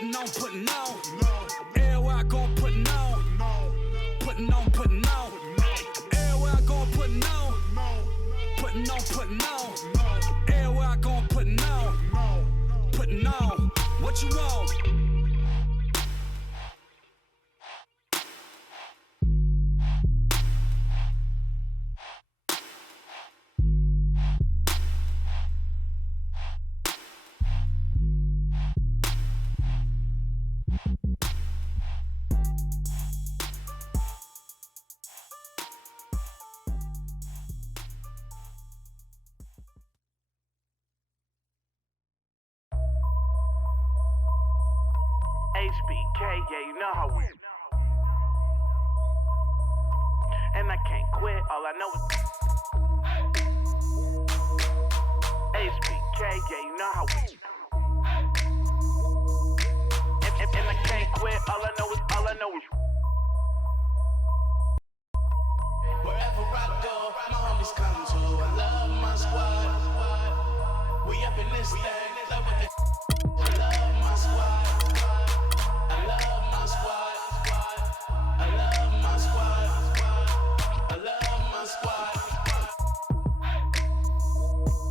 Putting on, everywhere I go, putting on. Putting on, everywhere I go, putting on. Putting on, everywhere I go, putting on. What you want? HBK, yeah, you know how we. And I can't quit, all I know is HBK, yeah, you know how we. And I can't quit, all I know is. Wherever I go, my homies come to. I love my squad. We up in this thing, love with it. I love my squad. I love my squad. I love my squad. I love my squad.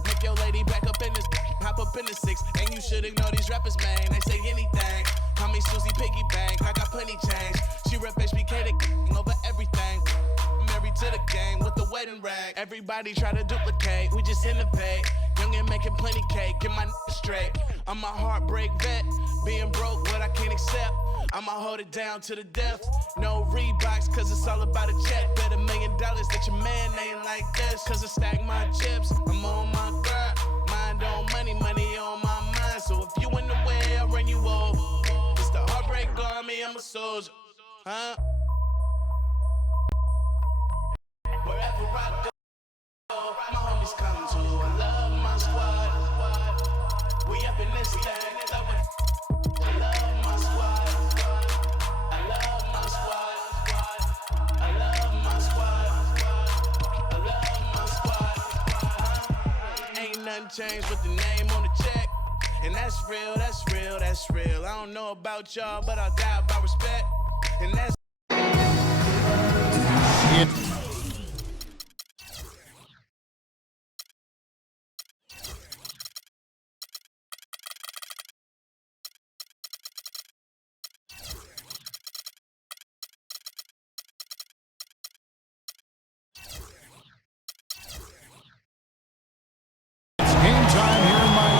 Make your lady back up in this, hop up in the 6. And you should ignore these rappers, man. They say anything. Call me Susie Piggy Bank. I got plenty change. She rep HBK the over everything. Married to the game with the wedding rag. Everybody try to duplicate. We just innovate. Young and making plenty cake. Get my straight. I'm a heartbreak vet. Being broke, what I can't accept. I'ma hold it down to the death. No Reeboks, cause it's all about a check. Bet $1 million that your man ain't like this. Cause I stack my chips, I'm on my grind. Mind on money, money on my mind. So if you in the way, I'll run you over. It's the heartbreak army, I'm a soldier. Huh? Wherever I go, my homies come to. I love my squad. We up in this thing. I love my squad. I love my squad. I love my squad. I love my squad. Ain't nothing changed with the name on the check. And that's real, that's real, that's real. I don't know about y'all, but I'll die about respect. And that's game time here in Miami.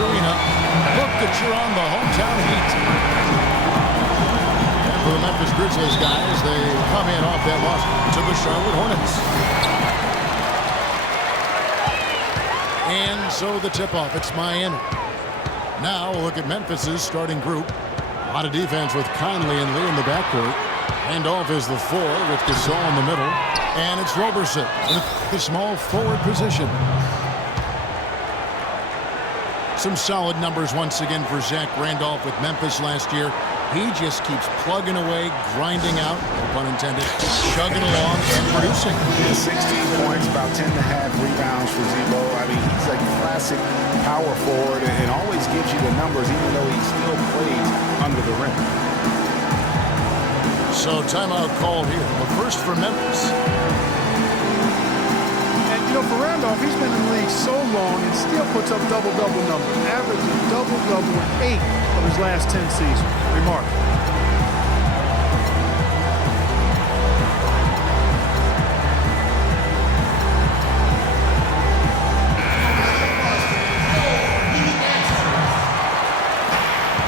Arena. Look that you're on the hometown heat. And for the Memphis Grizzlies guys, they come in off that loss to the Charlotte Hornets. And so the tip-off, it's Miami. Now we'll look at Memphis's starting group. A lot of defense with Conley and Lee in the backcourt. Handoff is the 4 with Gasol in the middle. And it's Roberson in the small forward position. Some solid numbers once again for Zach Randolph with Memphis last year. He just keeps plugging away, grinding out, no pun intended, chugging along and producing. 16 points, about 10.5 rebounds for Zebo. I mean, he's classic power forward and always gives you the numbers even though he still plays under the rim. So timeout called here. But first for Memphis. And, you know, for Randolph, he's been in the league so long and still puts up double-double numbers. Averaging double-double in 8 of his last 10 seasons. Remarkable.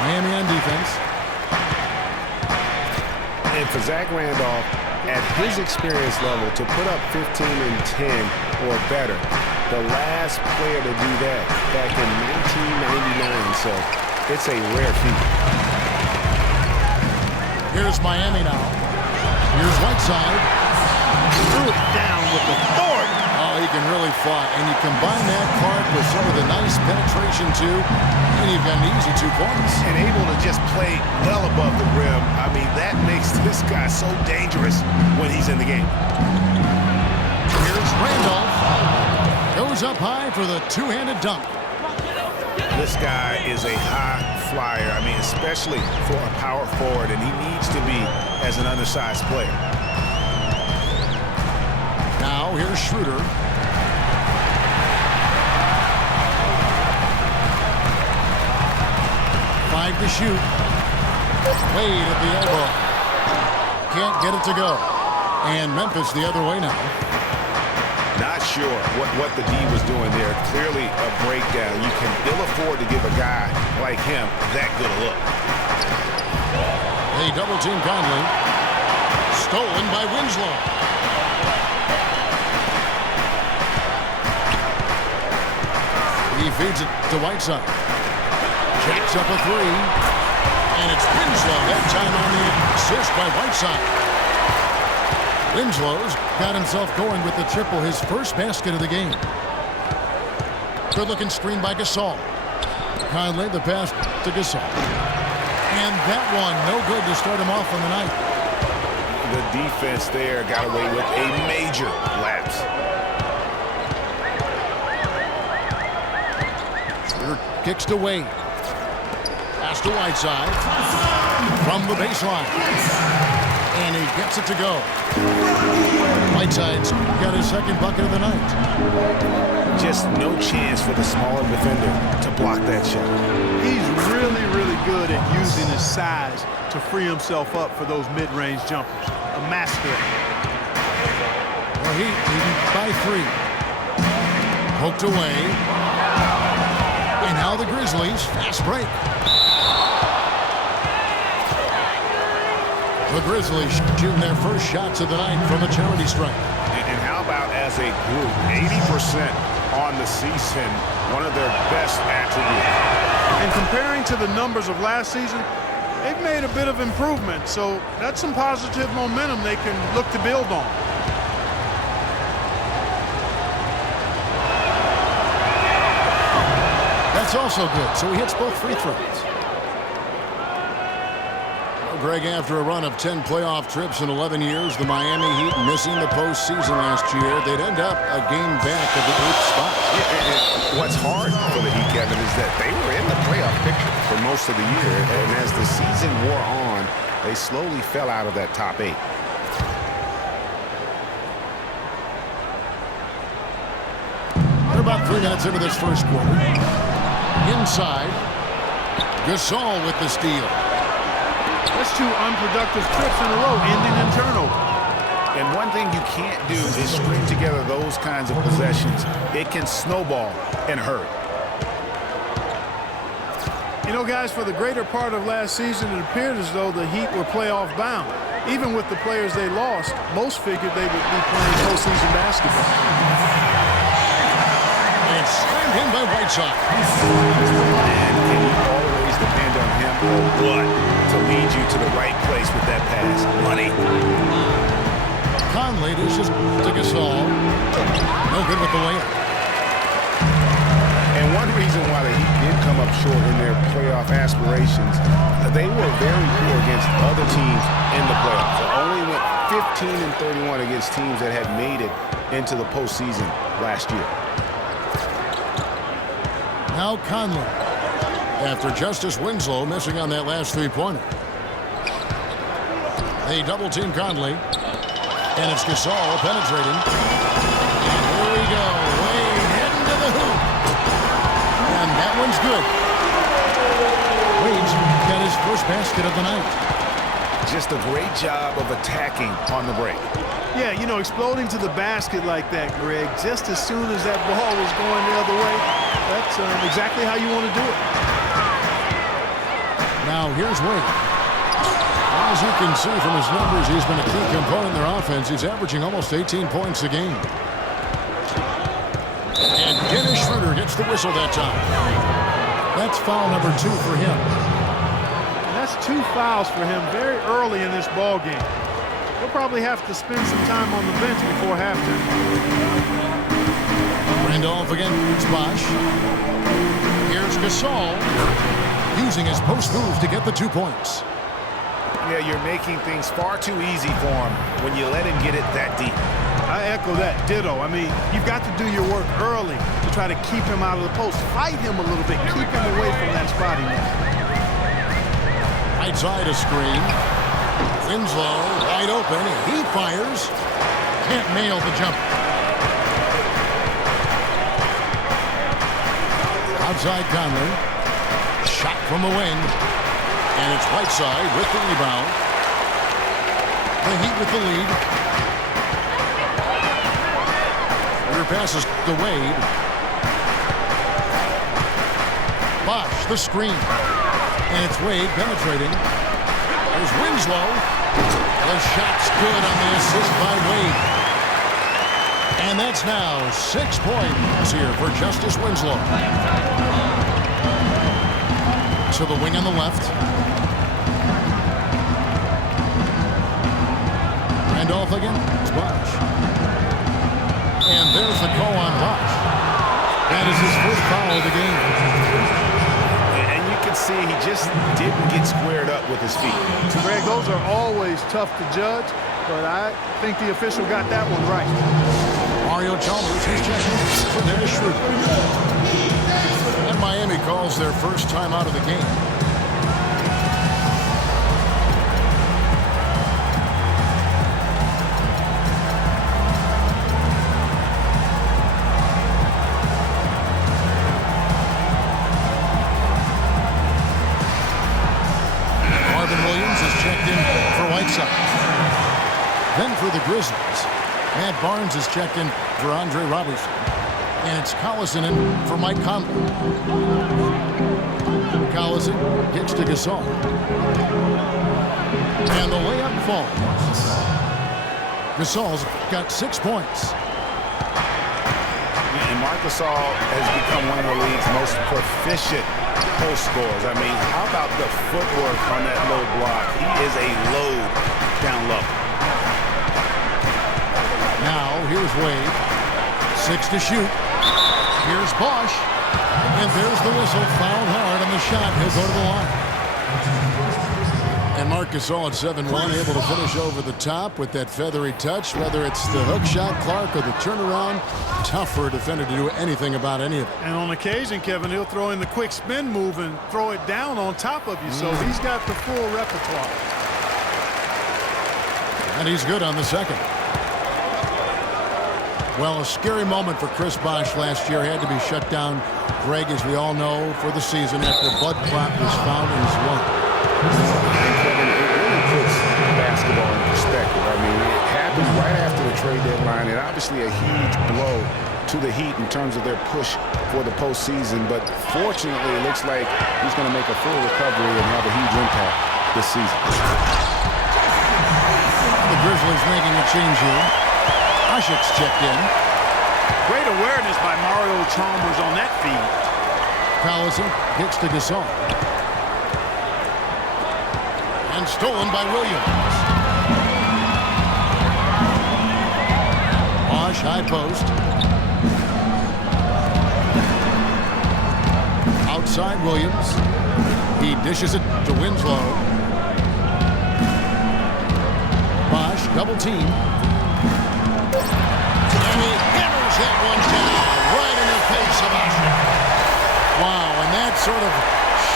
Miami on defense. And for Zach Randolph, at his experience level, to put up 15 and 10 or better, the last player to do that back in 1999, so it's a rare feat. Here's Miami now. Here's Whiteside. Threw it down with authority. Oh, he can really fly. And you combine that part with some of the nice penetration, too, and you've got an easy 2 points. And able to just play well above the rim. I mean, that makes this guy so dangerous when he's in the game. Here's Randolph. Goes up high for the two-handed dunk. This guy is a high flyer. I mean, especially for a power forward, and he needs to be as an undersized player. Now here's Schroeder. 5 to shoot. Wade at the elbow. Can't get it to go. And Memphis the other way now. Not sure what the D was doing there. Clearly a breakdown. You can ill afford to give a guy like him that good a look. They double team Conley. Stolen by Winslow. He feeds it to Whiteside. Jacks up a 3. And it's Winslow that time on the assist by Whiteside. Winslow's got himself going with the triple, his first basket of the game. Good-looking screen by Gasol. Conley, the pass to Gasol. And that one, no good to start him off on the night. The defense there got away with a major lapse. Schroeder kicks to Wade. Pass to Whiteside. From the baseline. And he gets it to go. Whiteside's got his second bucket of the night. Just no chance for the smaller defender to block that shot. He's really, really good at using his size to free himself up for those mid-range jumpers. A master. Well, he by 3. Poked away. And now the Grizzlies, fast break. The Grizzlies shooting their first shots of the night from a charity strike. And how about as a group, 80% on the season, one of their best attributes. And comparing to the numbers of last season, they've made a bit of improvement. So that's some positive momentum they can look to build on. That's also good. So he hits both free throws. Greg, after a run of 10 playoff trips in 11 years, the Miami Heat missing the postseason last year, they'd end up a game back of the 8th spot. Yeah, and what's hard for the Heat, Kevin, is that they were in the playoff picture for most of the year, and as the season wore on, they slowly fell out of that top 8. We're about 3 minutes into this first quarter. Inside, Gasol with the steal. That's 2 unproductive trips in a row, ending in turnover. And one thing you can't do is string together those kinds of possessions. It can snowball in a hurry. You know, guys, for the greater part of last season, it appeared as though the Heat were playoff bound. Even with the players they lost, most figured they would be playing postseason basketball. And it's slammed in by Whiteside. And can you always depend on him or what to lead you to the right place with that pass? Money. Conley dishes to Gasol. No good with the layup. And one reason why the Heat did come up short in their playoff aspirations, they were very poor against other teams in the playoffs. They only went 15 and 31 against teams that had made it into the postseason last year. Now Conley. After Justice Winslow missing on that last three-pointer. They double-team Conley. And it's Gasol penetrating. And here we go. Wade heading to the hoop. And that one's good. Wade's got his first basket of the night. Just a great job of attacking on the break. Yeah, you know, exploding to the basket like that, Greg, just as soon as that ball was going the other way, that's exactly how you want to do it. Now here's Wade. As you can see from his numbers, he's been a key component in their offense. He's averaging almost 18 points a game. And Dennis Schroeder gets the whistle that time. That's foul number 2 for him. And that's 2 fouls for him very early in this ball game. He'll probably have to spend some time on the bench before halftime. Randolph against Bosch. Here's Gasol using his post move to get the 2 points. Yeah, you're making things far too easy for him when you let him get it that deep. I echo that. Ditto. I mean, you've got to do your work early to try to keep him out of the post. Fight him a little bit. Keep him away from that spot he wants. Right side a screen. Winslow wide open. He fires. Can't nail the jumper. Outside Conley. Shot from the wing. And it's Whiteside with the rebound. The Heat with the lead. Rear passes to Wade. Bosch, the screen. And it's Wade penetrating. There's Winslow. The shot's good on the assist by Wade. And that's now 6 points here for Justice Winslow. To the wing on the left. Randolph again. It's Bosch. And there's the call on Bosch. That is his first foul of the game. And you can see he just didn't get squared up with his feet. Greg, those are always tough to judge, but I think the official got that one right. Mario Chalmers, he's checking for Dennis Schroeder. And Miami calls their first time out of the game. Then for the Grizzlies, Matt Barnes is checked in for Andre Robertson. And it's Collison in for Mike Conley. Collison gets to Gasol. And the layup falls. Gasol's got 6 points. And Marc Gasol has become one of the league's most proficient post scorers. I mean, how about the footwork on that low block? He is a load down low. Now, here's Wade. 6 to shoot. Here's Bosch. And there's the whistle. Fouled hard on the shot. He'll go to the line. And Marc Gasol at 7-1, able to finish over the top with that feathery touch. Whether it's the hook shot, Clark, or the turnaround, tough for a defender to do anything about any of it. And on occasion, Kevin, he'll throw in the quick spin move and throw it down on top of you. So he's got the full repertoire. And he's good on the second. Well, a scary moment for Chris Bosch last year. Had to be shut down, Greg, as we all know, for the season after blood clot was found in his lung. And Kevin, it really puts basketball in perspective. I mean, it happened right after the trade deadline, and obviously a huge blow to the Heat in terms of their push for the postseason. But fortunately, it looks like he's going to make a full recovery and have a huge impact this season. The Grizzlies making a change here. Ashik's checked in. Great awareness by Mario Chalmers on that feed. Collison gets to Gasol. And stolen by Williams. Bosch, high post. Outside Williams. He dishes it to Winslow. Bosch, double team. And he hammers that one down right in the face of Ashik. sort of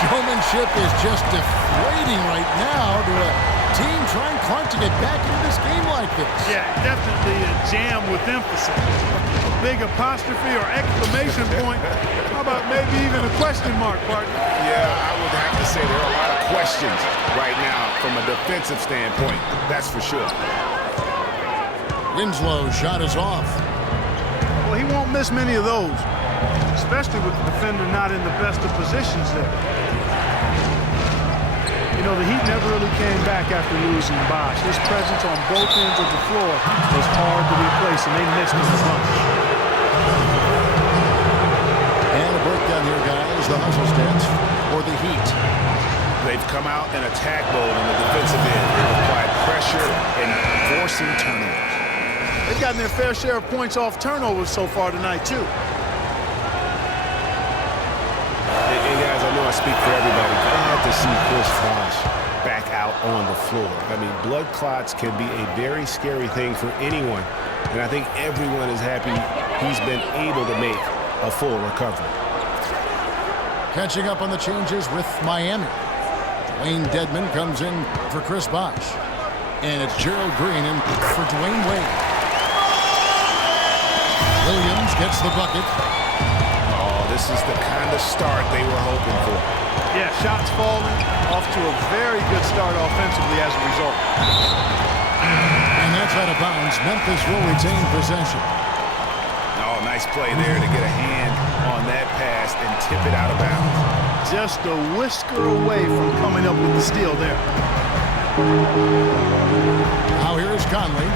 showmanship is just deflating right now to a team trying hard to get back into this game like this. Yeah, definitely a jam with emphasis. A big apostrophe or exclamation point. How about maybe even a question mark, partner? Yeah, I would have to say there are a lot of questions right now from a defensive standpoint. That's for sure. Winslow's shot is off. Well, he won't miss many of those, especially with the defender not in the best of positions there. You know, the Heat never really came back after losing Bosh. His presence on both ends of the floor was hard to replace, and they missed him a bunch. And a breakdown here, guys. The hustle stats for the Heat. They've come out in attack mode on the defensive end. They've applied pressure and forcing turnovers. They've gotten their fair share of points off turnovers so far tonight, too. And guys, I know I speak for everybody. Glad to see Chris Bosh back out on the floor. I mean, blood clots can be a very scary thing for anyone. And I think everyone is happy he's been able to make a full recovery. Catching up on the changes with Miami. Wayne Dedmon comes in for Chris Bosh. And it's Gerald Green in for Dwayne Wade. Williams gets the bucket. Oh, this is the kind of start they were hoping for. Yeah, shots falling, off to a very good start offensively as a result. And that's out of bounds. Memphis will retain possession. Oh, nice play there to get a hand on that pass and tip it out of bounds. Just a whisker away from coming up with the steal there. Now here is Conley.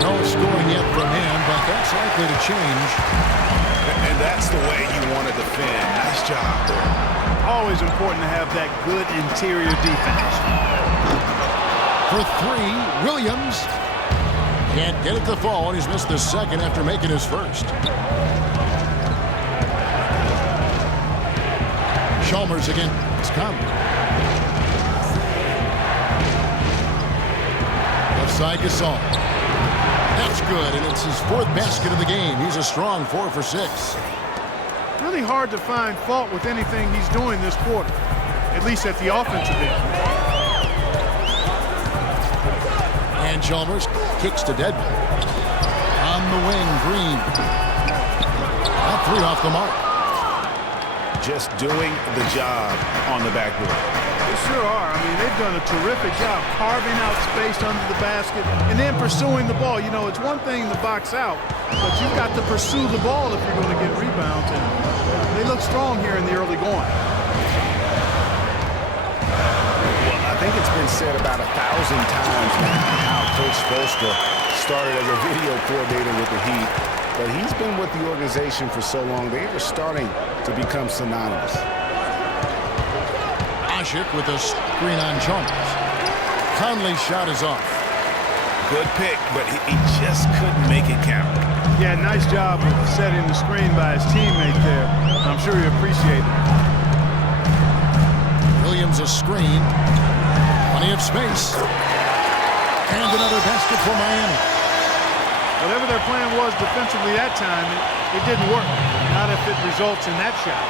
No scoring yet from him, but that's likely to change. And that's the way you want to defend. Nice job there. Always important to have that good interior defense. For three, Williams can't get it to fall, and he's missed the second after making his first. Chalmers against Conley. Left side Gasol. That's good, and it's his fourth basket of the game. He's a strong 4 for 6. Really hard to find fault with anything he's doing this quarter, at least at the offensive end. And Chalmers kicks to Dedmon. On the wing, Green. That three off the mark. Just doing the job on the backboard. They sure are. I mean, they've done a terrific job carving out space under the basket and then pursuing the ball. You know, it's one thing to box out, but you've got to pursue the ball if you're going to get rebounds. And they look strong here in the early going. Well, I think it's been said about 1,000 times now how Coach Spoelstra started as a video coordinator with the Heat, but he's been with the organization for so long, they are starting to become synonymous. Ashik with a screen on Chalmers. Conley's shot is off. Good pick, but he just couldn't make it count. Yeah, nice job of setting the screen by his teammate there. I'm sure he appreciated it. Williams a screen. Plenty of space. And another basket for Miami. Whatever their plan was defensively that time, it didn't work. Not if it results in that shot.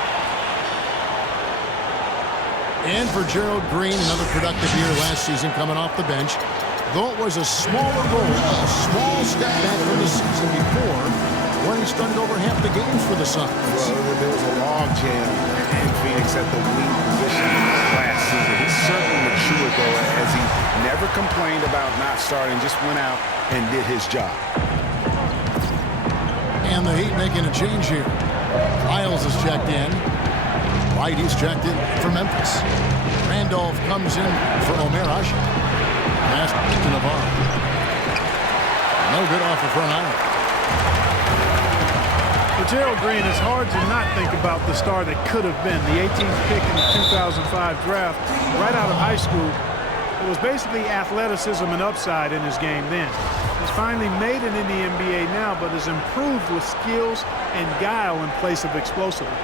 And for Gerald Green, another productive year last season coming off the bench. Though it was a smaller role, a small step back from the season before when he started over half the games for the Suns. Well, there was a log jam in Phoenix at the wing position last season. He certainly matured, though, as he never complained about not starting, just went out and did his job. And the Heat making a change here. Miles is checked in. White, he's checked in for Memphis. Randolph comes in for Omer Ashik. Pass to Navarro. No good off the front iron. For Gerald Green, it's hard to not think about the star that could have been. The 18th pick in the 2005 draft, right out of high school. It was basically athleticism and upside in his game then. He's finally made it in the NBA now, but has improved with skills and guile in place of explosiveness.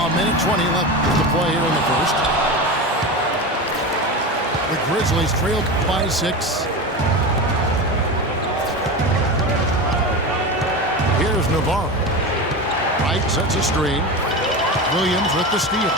A minute 20 left to play here in the first. The Grizzlies trail by 6. Here's Navarro. Right sets a screen. Williams with the steal.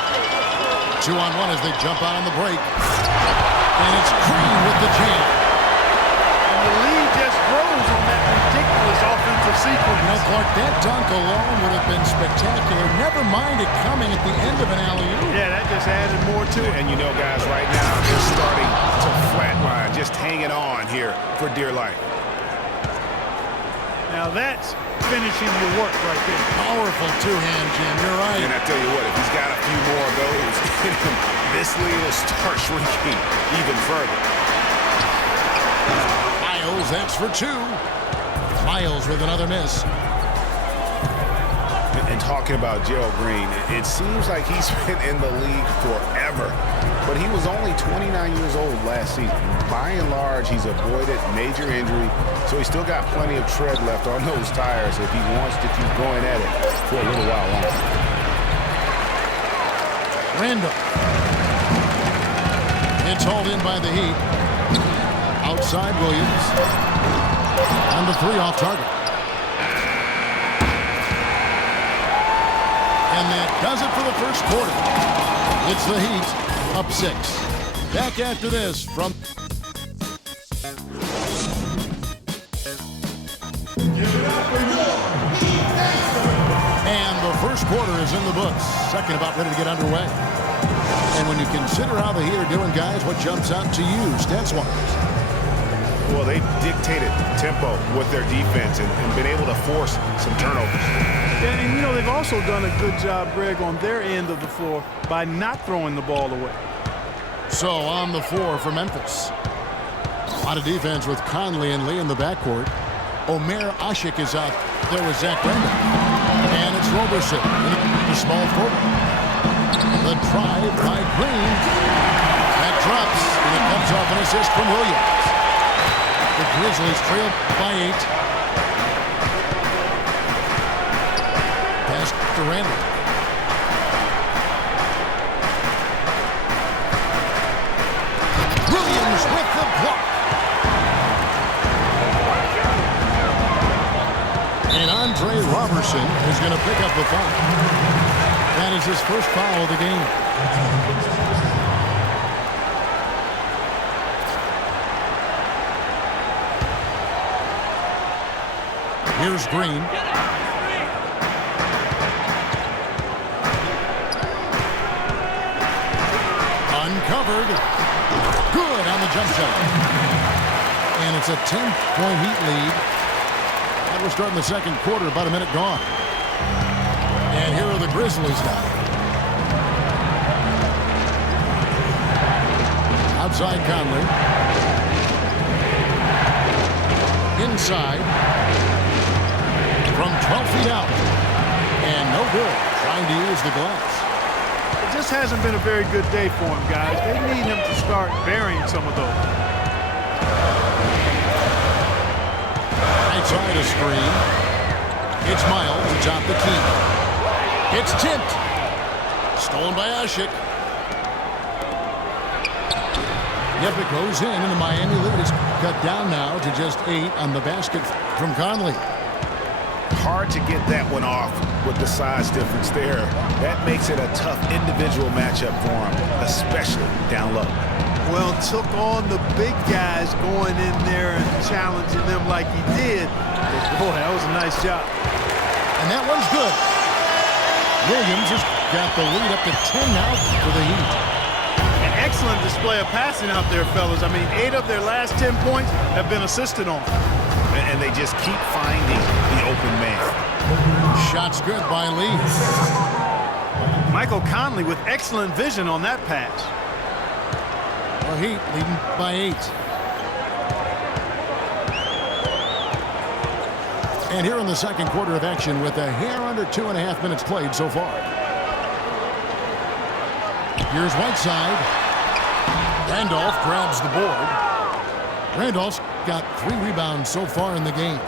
2-on-1 as they jump out on the break. And it's Green with the jam. And the lead just grows on that ridiculous offensive sequence. You know, Clark, that dunk alone would have been spectacular. Never mind it coming at the end of an alley-oop. Yeah, that just added more to it. And you know, guys, right now they're starting to flatline, just hanging on here for dear life. Now that's finishing your work right there. Powerful two-hand jam. You're right. And I tell you what, if he's got a few more of those, this lead will start shrinking even further. Miles, that's for two. Miles with another miss. And talking about Gerald Green, it seems like he's been in the league forever. But he was only 29 years old last season. By and large, he's avoided major injury, so he's still got plenty of tread left on those tires if he wants to keep going at it for a little while longer. Randall. It's hauled in by the Heat. Outside Williams. On the three off target. And that does it for the first quarter. It's the Heat up 6. Back after this from... And the first quarter is in the books. Second about ready to get underway. And when you consider how the Heat are doing, guys, what jumps out to you, stats-wise? Well, they dictated tempo with their defense and been able to force some turnovers. Yeah, and, you know, they've also done a good job, Greg, on their end of the floor by not throwing the ball away. So on the floor for Memphis. A lot of defense with Conley and Lee in the backcourt. Omer Ashik is out there with Zach Randall. And it's Roberson in the small forward. The drive by Green. That drops, and it comes off an assist from Williams. The Grizzlies trail by 8. Pass to Randall. Williams with the block. And Andre Roberson is going to pick up the foul. That is his first foul of the game. Here's Green. Uncovered. Good on the jump shot. And it's a 10-point Heat lead. And we're starting the second quarter, about a minute gone. And here are the Grizzlies now. Outside Conley. Inside. From 12 feet out. And no good. Trying to use the glass. It just hasn't been a very good day for him, guys. They need him to start burying some of those. Right side of screen. It's Miles atop the key. It's tipped. Stolen by Ashik. Yep, it goes in, and the Miami lead is cut down now to just 8 on the basket from Conley. Hard to get that one off with the size difference there. That makes it a tough individual matchup for him, especially down low. Well, took on the big guys going in there and challenging them like he did. But boy, that was a nice job. And that one's good. Williams has got the lead up to 10 now for the Heat. An excellent display of passing out there, fellas. I mean, 8 of their last 10 points have been assisted on. And they just keep finding the open man. Shots good by Lee. Michael Conley with excellent vision on that pass. Well, Heat leading by 8. And here in the second quarter of action with a hair under 2.5 minutes played so far. Here's Whiteside. Randolph grabs the board. Randolph's got 3 rebounds so far in the game.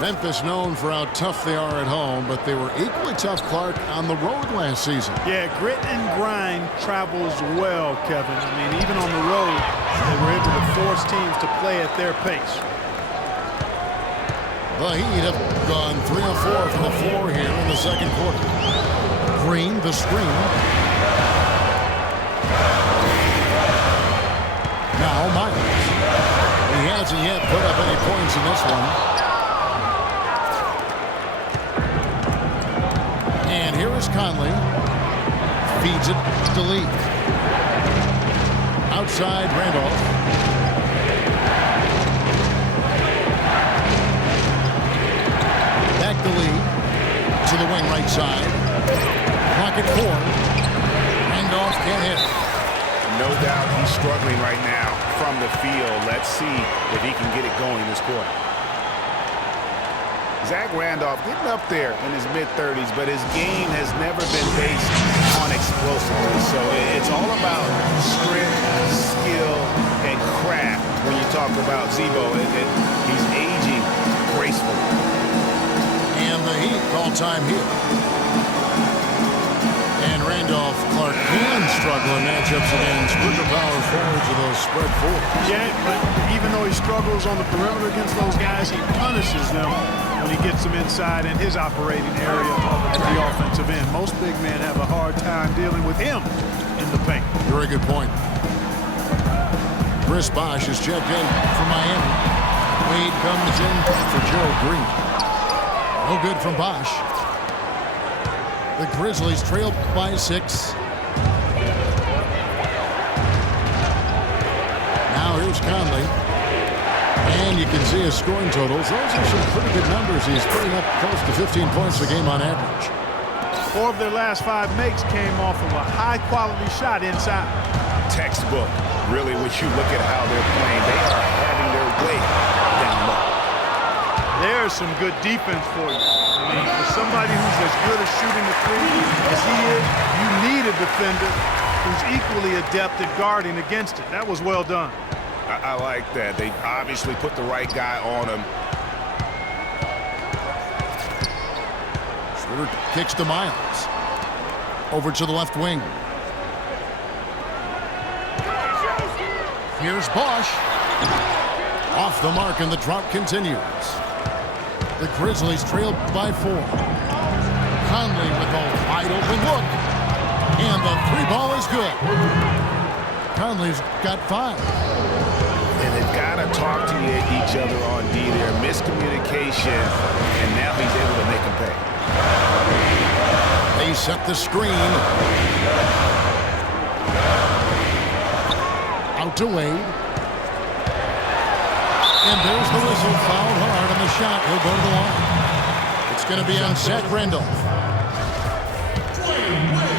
Memphis known for how tough they are at home, but they were equally tough, Clark, on the road last season. Yeah, grit and grind travels well, Kevin. I mean, even on the road, they were able to force teams to play at their pace. The Heat have gone 3 of 4 from the floor here in the second quarter. Green, the screen. Now Myers. He hasn't yet put up any points in this one. And here is Conley. Feeds it to Lee. Outside Randolph. Back to Lee. To the wing right side. Clock at 4. Randolph can't hit. No doubt he's struggling right now from the field. Let's see if he can get it going this quarter. Zach Randolph getting up there in his mid-30s, but his game has never been based on explosiveness. So it's all about strength, skill, and craft when you talk about Zebo. He's aging gracefully. And the Heat call time here. And Randolph Clark can struggle in matchups against quicker power forwards of those spread fours. Yeah, but even though he struggles on the perimeter against those guys, he punishes them when he gets them inside in his operating area at the offensive end. Most big men have a hard time dealing with him in the paint. Very good point. Chris Bosh is checked in for Miami. Wade comes in for Gerald Green. No good from Bosh. The Grizzlies trail by 6. Now here's Conley. And you can see his scoring totals. Those are some pretty good numbers. He's putting up close to 15 points a game on average. 4 of their last 5 makes came off of a high-quality shot inside. Textbook. Really, when you look at how they're playing, they are having their way down low. There's some good defense for you. I mean, for somebody who's as good at shooting the three as he is, you need a defender who's equally adept at guarding against it. That was well done. I like that. They obviously put the right guy on him. Schroeder kicks to Miles. Over to the left wing. Here's Bosh. Off the mark, and the drought continues. The Grizzlies trail by 4. Conley with a wide open look. And the 3-ball is good. Conley's got 5. And they've got to talk to each other on D there. Miscommunication, and now he's able to make them pay. They set the screen. Out to Wade. And there's the whistle. Fouled hard on the shot. He'll go to the line. It's going to be on Zach Randolph.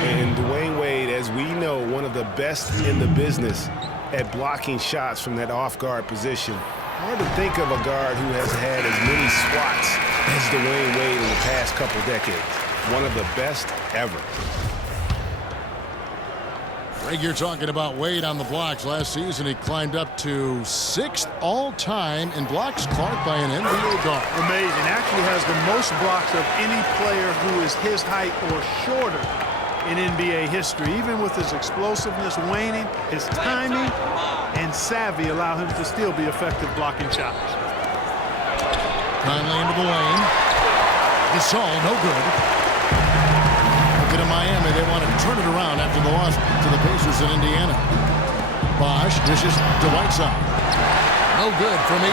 And Dwayne Wade, as we know, one of the best in the business at blocking shots from that off-guard position. Hard to think of a guard who has had as many swats as Dwayne Wade in the past couple decades. One of the best ever. Greg, you're talking about Wade on the blocks. Last season, he climbed up to 6th all-time in blocks clocked by an NBA guard. Amazing. Actually has the most blocks of any player who is his height or shorter in NBA history. Even with his explosiveness waning, his timing and savvy allow him to still be effective blocking shots. Conley into the lane. Gasol, no good. Look at Miami. They want to turn it around after the loss to the Pacers in Indiana. Bosh dishes to Whiteside. No good from 18.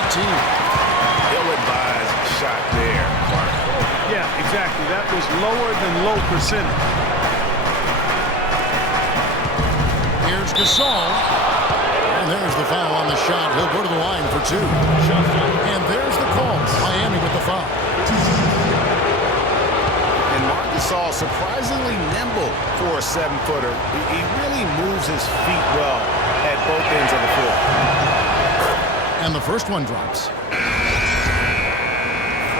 Ill-advised shot there, Clark. Yeah, exactly. That was lower than low percentage. Here's Gasol. And there's the foul on the shot. He'll go to the line for 2. And there's the call. Miami with the foul. And Marc Gasol, surprisingly nimble for a 7-footer. He really moves his feet well at both ends of the floor. And the first one drops.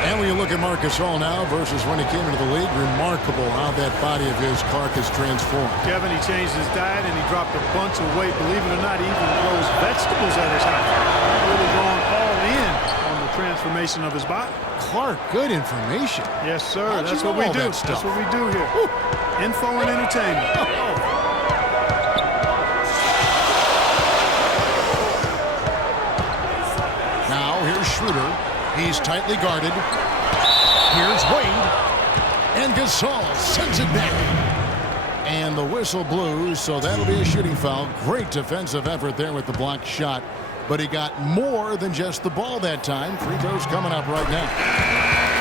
And when you look at Marc Gasol now versus when he came into the league, remarkable how that body of his, Clark, has transformed. Kevin, he changed his diet and he dropped a bunch of weight. Believe it or not, he even grows vegetables at his house. Really gone all in on the transformation of his body. Clark, good information. Yes, sir. How'd That's you what we know all do. that stuff? That's what we do here. Woo. Info and entertainment. Now here's Schroeder. He's tightly guarded. Here's Wade. And Gasol sends it back. And the whistle blew, so that'll be a shooting foul. Great defensive effort there with the blocked shot. But he got more than just the ball that time. Free throws coming up right now.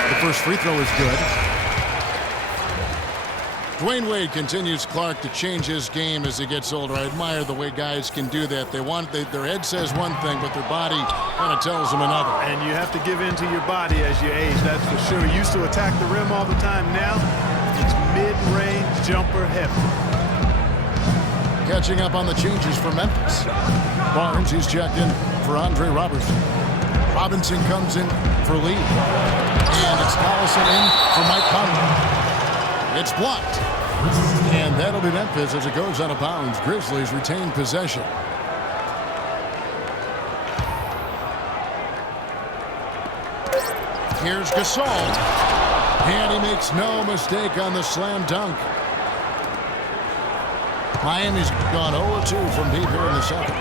The first free throw is good. Dwayne Wade continues Clark to change his game as he gets older. I admire the way guys can do that. Their head says one thing, but their body kind of tells them another. And you have to give in to your body as you age, that's for sure. Used to attack the rim all the time. Now it's mid-range jumper heavy. Catching up on the changes for Memphis. Barnes, he's checked in for Andre Robertson. Robinson comes in for Lee. And it's Collison in for Mike Conley. It's blocked. And that'll be Memphis as it goes out of bounds. Grizzlies retain possession. Here's Gasol. And he makes no mistake on the slam dunk. Miami's gone 0-2 from deep here in the second.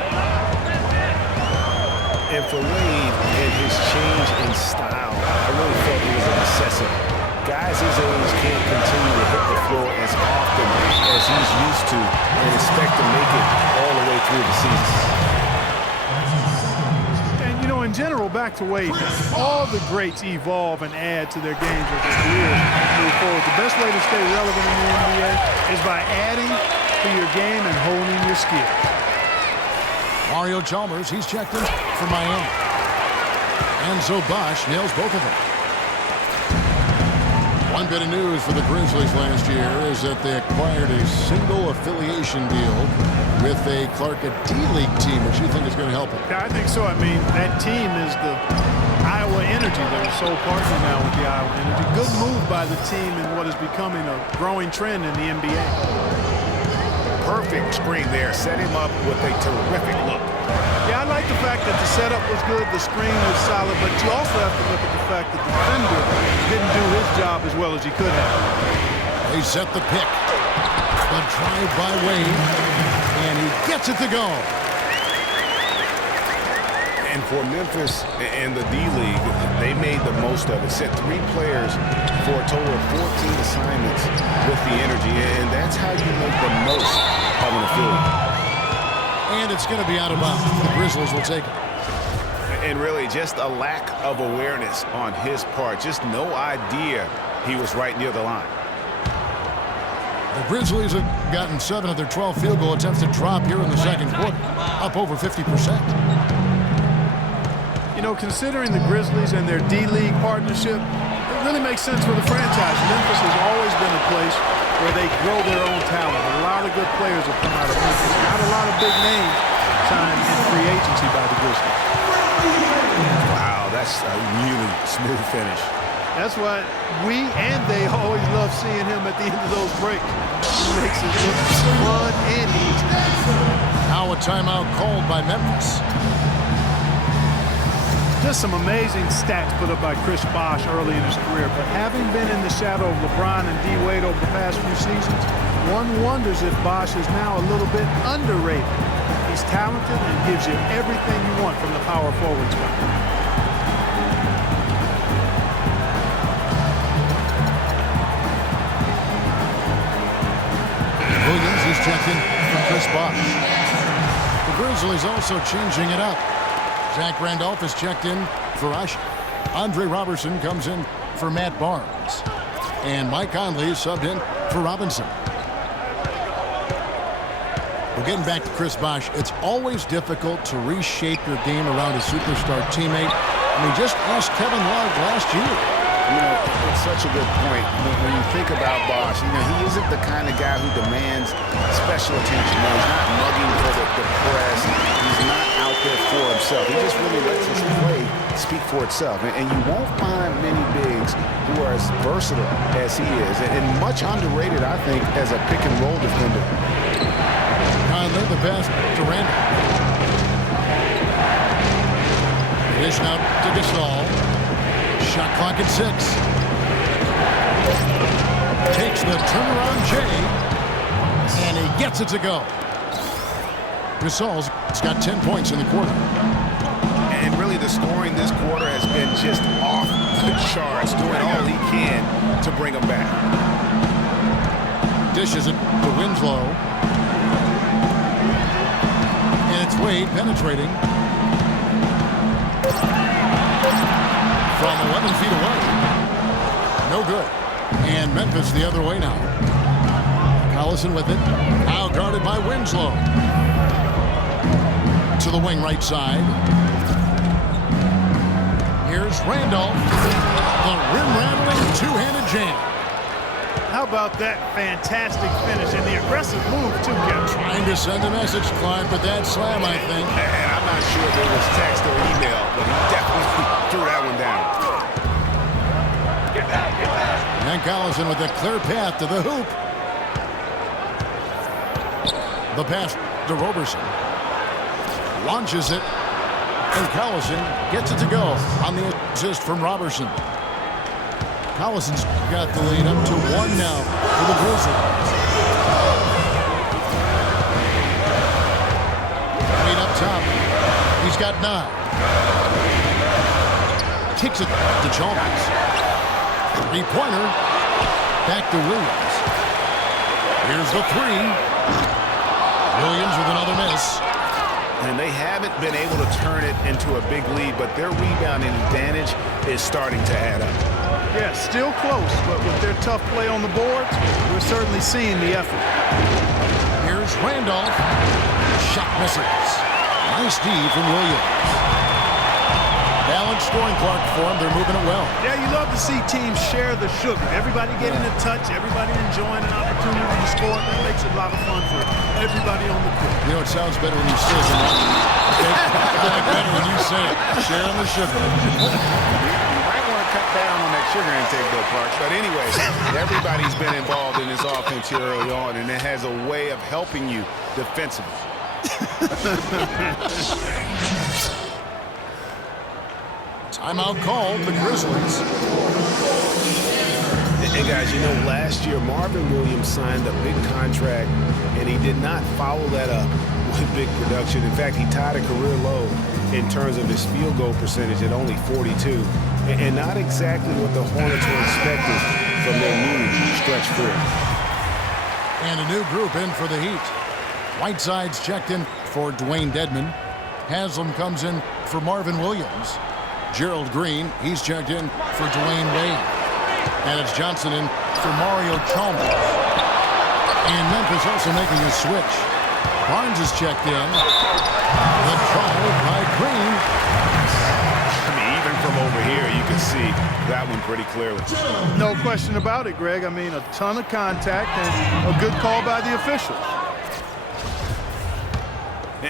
And for Wade and his change in style, I really felt it was a necessity. Guys his age can't continue to hit the floor as often as he's used to and expect to make it all the way through the season. And, you know, in general, back to Wade, all the greats evolve and add to their games as their careers move forward. The best way to stay relevant in the NBA is by adding to your game and honing your skill. Mario Chalmers, he's checked in for Miami. And so Bosch nails both of them. One bit of news for the Grizzlies last year is that they acquired a single affiliation deal with a Clark D-League team, which you think is going to help them. Yeah, I think so. I mean, that team is the Iowa Energy. They're a sole partner now with the Iowa Energy. Good move by the team in what is becoming a growing trend in the NBA. Perfect screen there. Set him up with a terrific look. Yeah, I like the fact that the setup was good, the screen was solid, but you also have to look at the fact that the defender didn't do his job as well as he could have. They set the pick. The drive by Wade, and he gets it to go. And for Memphis and the D-League, they made the most of it. Set 3 players for a total of 14 assignments with the Energy, and that's how you make the most of an affiliate. And it's going to be out of bounds. The Grizzlies will take it. And really just a lack of awareness on his part. Just no idea he was right near the line. The Grizzlies have gotten 7 of their 12 field goal attempts to drop here in the second quarter, up over 50%. You know, considering the Grizzlies and their D-League partnership, it really makes sense for the franchise. Memphis has always been a place where they grow their own talent. A lot of good players have come out of Memphis. Not a lot of big names signed in free agency by the Grizzlies. Wow, that's a really smooth finish. That's why we and they always love seeing him at the end of those breaks. He makes it look fun and easy. Now a timeout called by Memphis. Just some amazing stats put up by Chris Bosh early in his career, but having been in the shadow of LeBron and D. Wade over the past few seasons, one wonders if Bosh is now a little bit underrated. He's talented and gives you everything you want from the power forward spot. Williams is checked in for Chris Bosh. The Grizzlies also changing it up. Zach Randolph is checked in for Usher. Andre Robertson comes in for Matt Barnes. And Mike Conley is subbed in for Robinson. We're getting back to Chris Bosh. It's always difficult to reshape your game around a superstar teammate. I mean, just ask Kevin Love last year. You know, it's such a good point. When you think about Bosh, you know, he isn't the kind of guy who demands special attention. No, he's not mugging for the press. He's not out there for himself. He just really lets his play speak for itself. And you won't find many bigs who are as versatile as he is. And much underrated, I think, as a pick-and-roll defender. Conley, the pass to Randall. Dish now to Gasol. Shot clock at 6. Takes the turnaround J, and he gets it to go. Gasol's got 10 points in the quarter. And really the scoring this quarter has been just off the charts, doing all he can to bring them back. Dishes it to Winslow. And it's Wade penetrating. From 11 feet away. No good. And Memphis the other way now. Collison with it. Now guarded by Winslow. To the wing right side. Here's Randolph. The rim-rattling two-handed jam. How about that fantastic finish and the aggressive move, too, Kevin? Trying to send a message, Clark, but that slam, I think. And I'm not sure if it was text or email, but he definitely threw that one down. And Collison with a clear path to the hoop. The pass to Roberson. Launches it. And Collison gets it to go on the assist from Roberson. Collison's got the lead up to 1 now for the Grizzlies. Lead up top. He's got 9. Kicks it to Chalmers. 3-pointer. Back to Williams. Here's the 3. Williams with another miss. And they haven't been able to turn it into a big lead, but their rebounding advantage is starting to add up. Yeah, still close, but with their tough play on the boards, we're certainly seeing the effort. Here's Randolph. Shot misses. Nice D from Williams. Balanced scoring, Clark, for them. They're moving it well. Yeah, you love to see teams share the sugar. Everybody getting a touch, everybody enjoying an opportunity to score. That makes it a lot of fun for everybody on the court. You know, it sounds better when you say it than watch it. It's better when you say it. Sharing the sugar. Cut down on that sugar intake, though, Clark. But anyway, everybody's been involved in this offense here early on, and it has a way of helping you defensively. Timeout called, the Grizzlies. And guys, you know, last year Marvin Williams signed a big contract, and he did not follow that up with big production. In fact, he tied a career low in terms of his field goal percentage at only 42. And not exactly what the Hornets were expecting from their new stretch four. And a new group in for the Heat. Whiteside's checked in for Dwayne Dedman. Haslam comes in for Marvin Williams. Gerald Green, he's checked in for Dwayne Wade. And it's Johnson in for Mario Chalmers. And Memphis also making a switch. Barnes is checked in. The try by Green. From over here, you can see that one pretty clearly. No question about it, Greg. I mean, a ton of contact and a good call by the officials.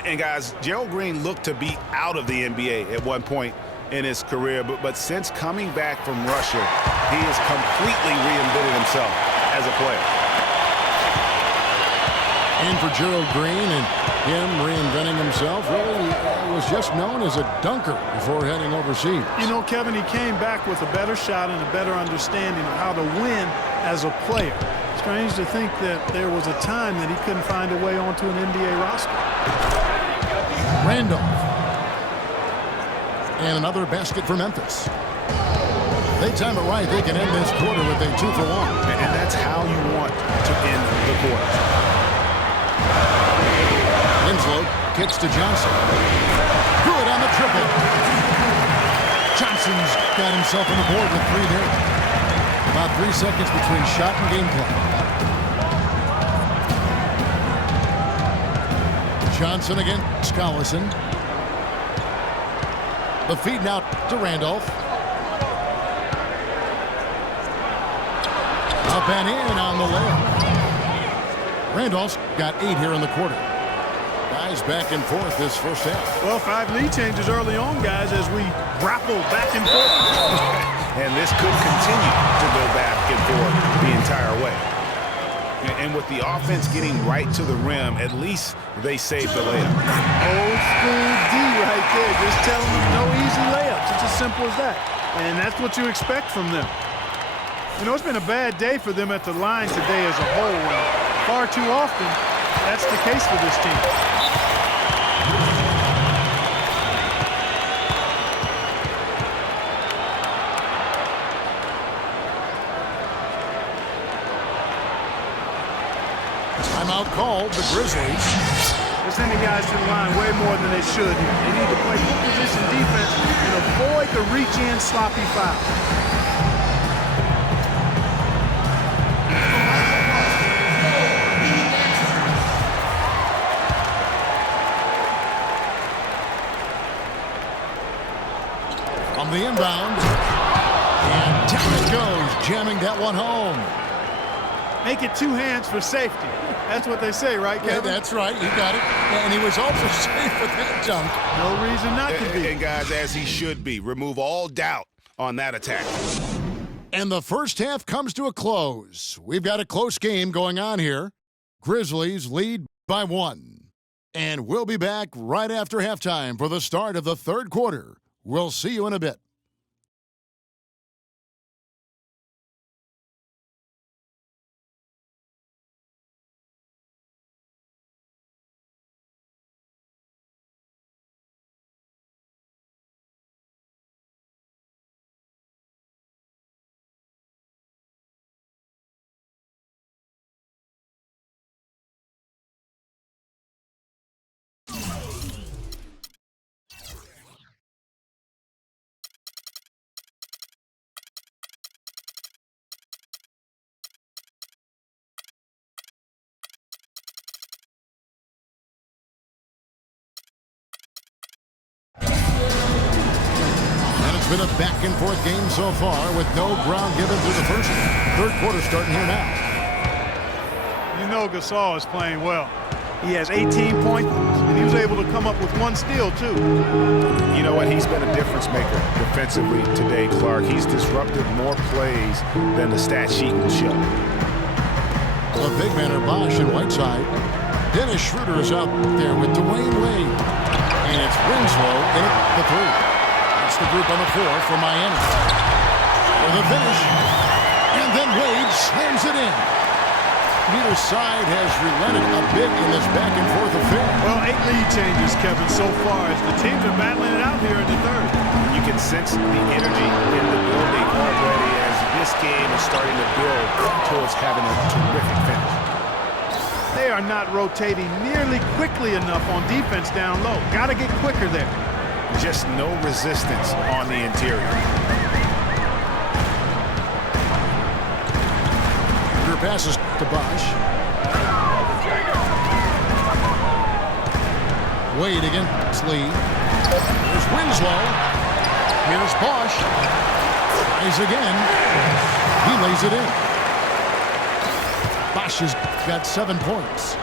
And guys, Gerald Green looked to be out of the NBA at one point in his career, but since coming back from Russia, he has completely reinvented himself as a player. And for Gerald Green, and him reinventing himself, really was just known as a dunker before heading overseas. You know, Kevin, he came back with a better shot and a better understanding of how to win as a player. Strange to think that there was a time that he couldn't find a way onto an NBA roster. Randolph. And another basket for Memphis. They time it right, they can end this quarter with a 2-for-1. And that's how you want to end the quarter. Winslow kicks to Johnson. Good on the triple. Johnson's got himself on the board with 3 there. About 3 seconds between shot and game clock. Johnson against Collison. The feed now to Randolph. Up and in on the layup. Randolph's got 8 here in the quarter. Guys back and forth this first half. Well, 5 lead changes early on, guys, as we grapple back and forth. And this could continue to go back and forth the entire way. And with the offense getting right to the rim, at least they saved the layup. Old school D right there, just telling them no easy layups. It's as simple as that. And that's what you expect from them. You know, it's been a bad day for them at the line today as a whole. And far too often, that's the case for this team. Timeout called, the Grizzlies. They're sending guys to the line way more than they should. They need to play good position defense and avoid the reach-in sloppy foul. From the inbound. And down it goes, jamming that one home. Make it 2 hands for safety. That's what they say, right, Kevin? Yeah, that's right. You got it. And he was also safe with that dunk. No reason not to be. And guys, as he should be, remove all doubt on that attack. And the first half comes to a close. We've got a close game going on here. Grizzlies lead by 1. And we'll be back right after halftime for the start of the third quarter. We'll see you in a bit. Been a back-and-forth game so far with no ground given through the first. Third quarter starting here now. You know Gasol is playing well. He has 18 points, and he was able to come up with 1 steal, too. You know what? He's been a difference maker defensively today, Clark. He's disrupted more plays than the stat sheet will show. The big men are Bosch and Whiteside. Dennis Schroeder is out there with Dwayne Wade. And it's Winslow in at the 3. The group on the floor for Miami. For the finish. And then Wade slams it in. Neither side has relented a bit in this back-and-forth affair. Well, 8 lead changes, Kevin, so far as the teams are battling it out here in the third. You can sense the energy in the building already as this game is starting to build towards having a terrific finish. They are not rotating nearly quickly enough on defense down low. Got to get quicker there. Just no resistance on the interior. Under passes to Bosch. Wade against Lee. There's Winslow. Here's Bosch. Tries again. He lays it in. Bosch has got 7 points.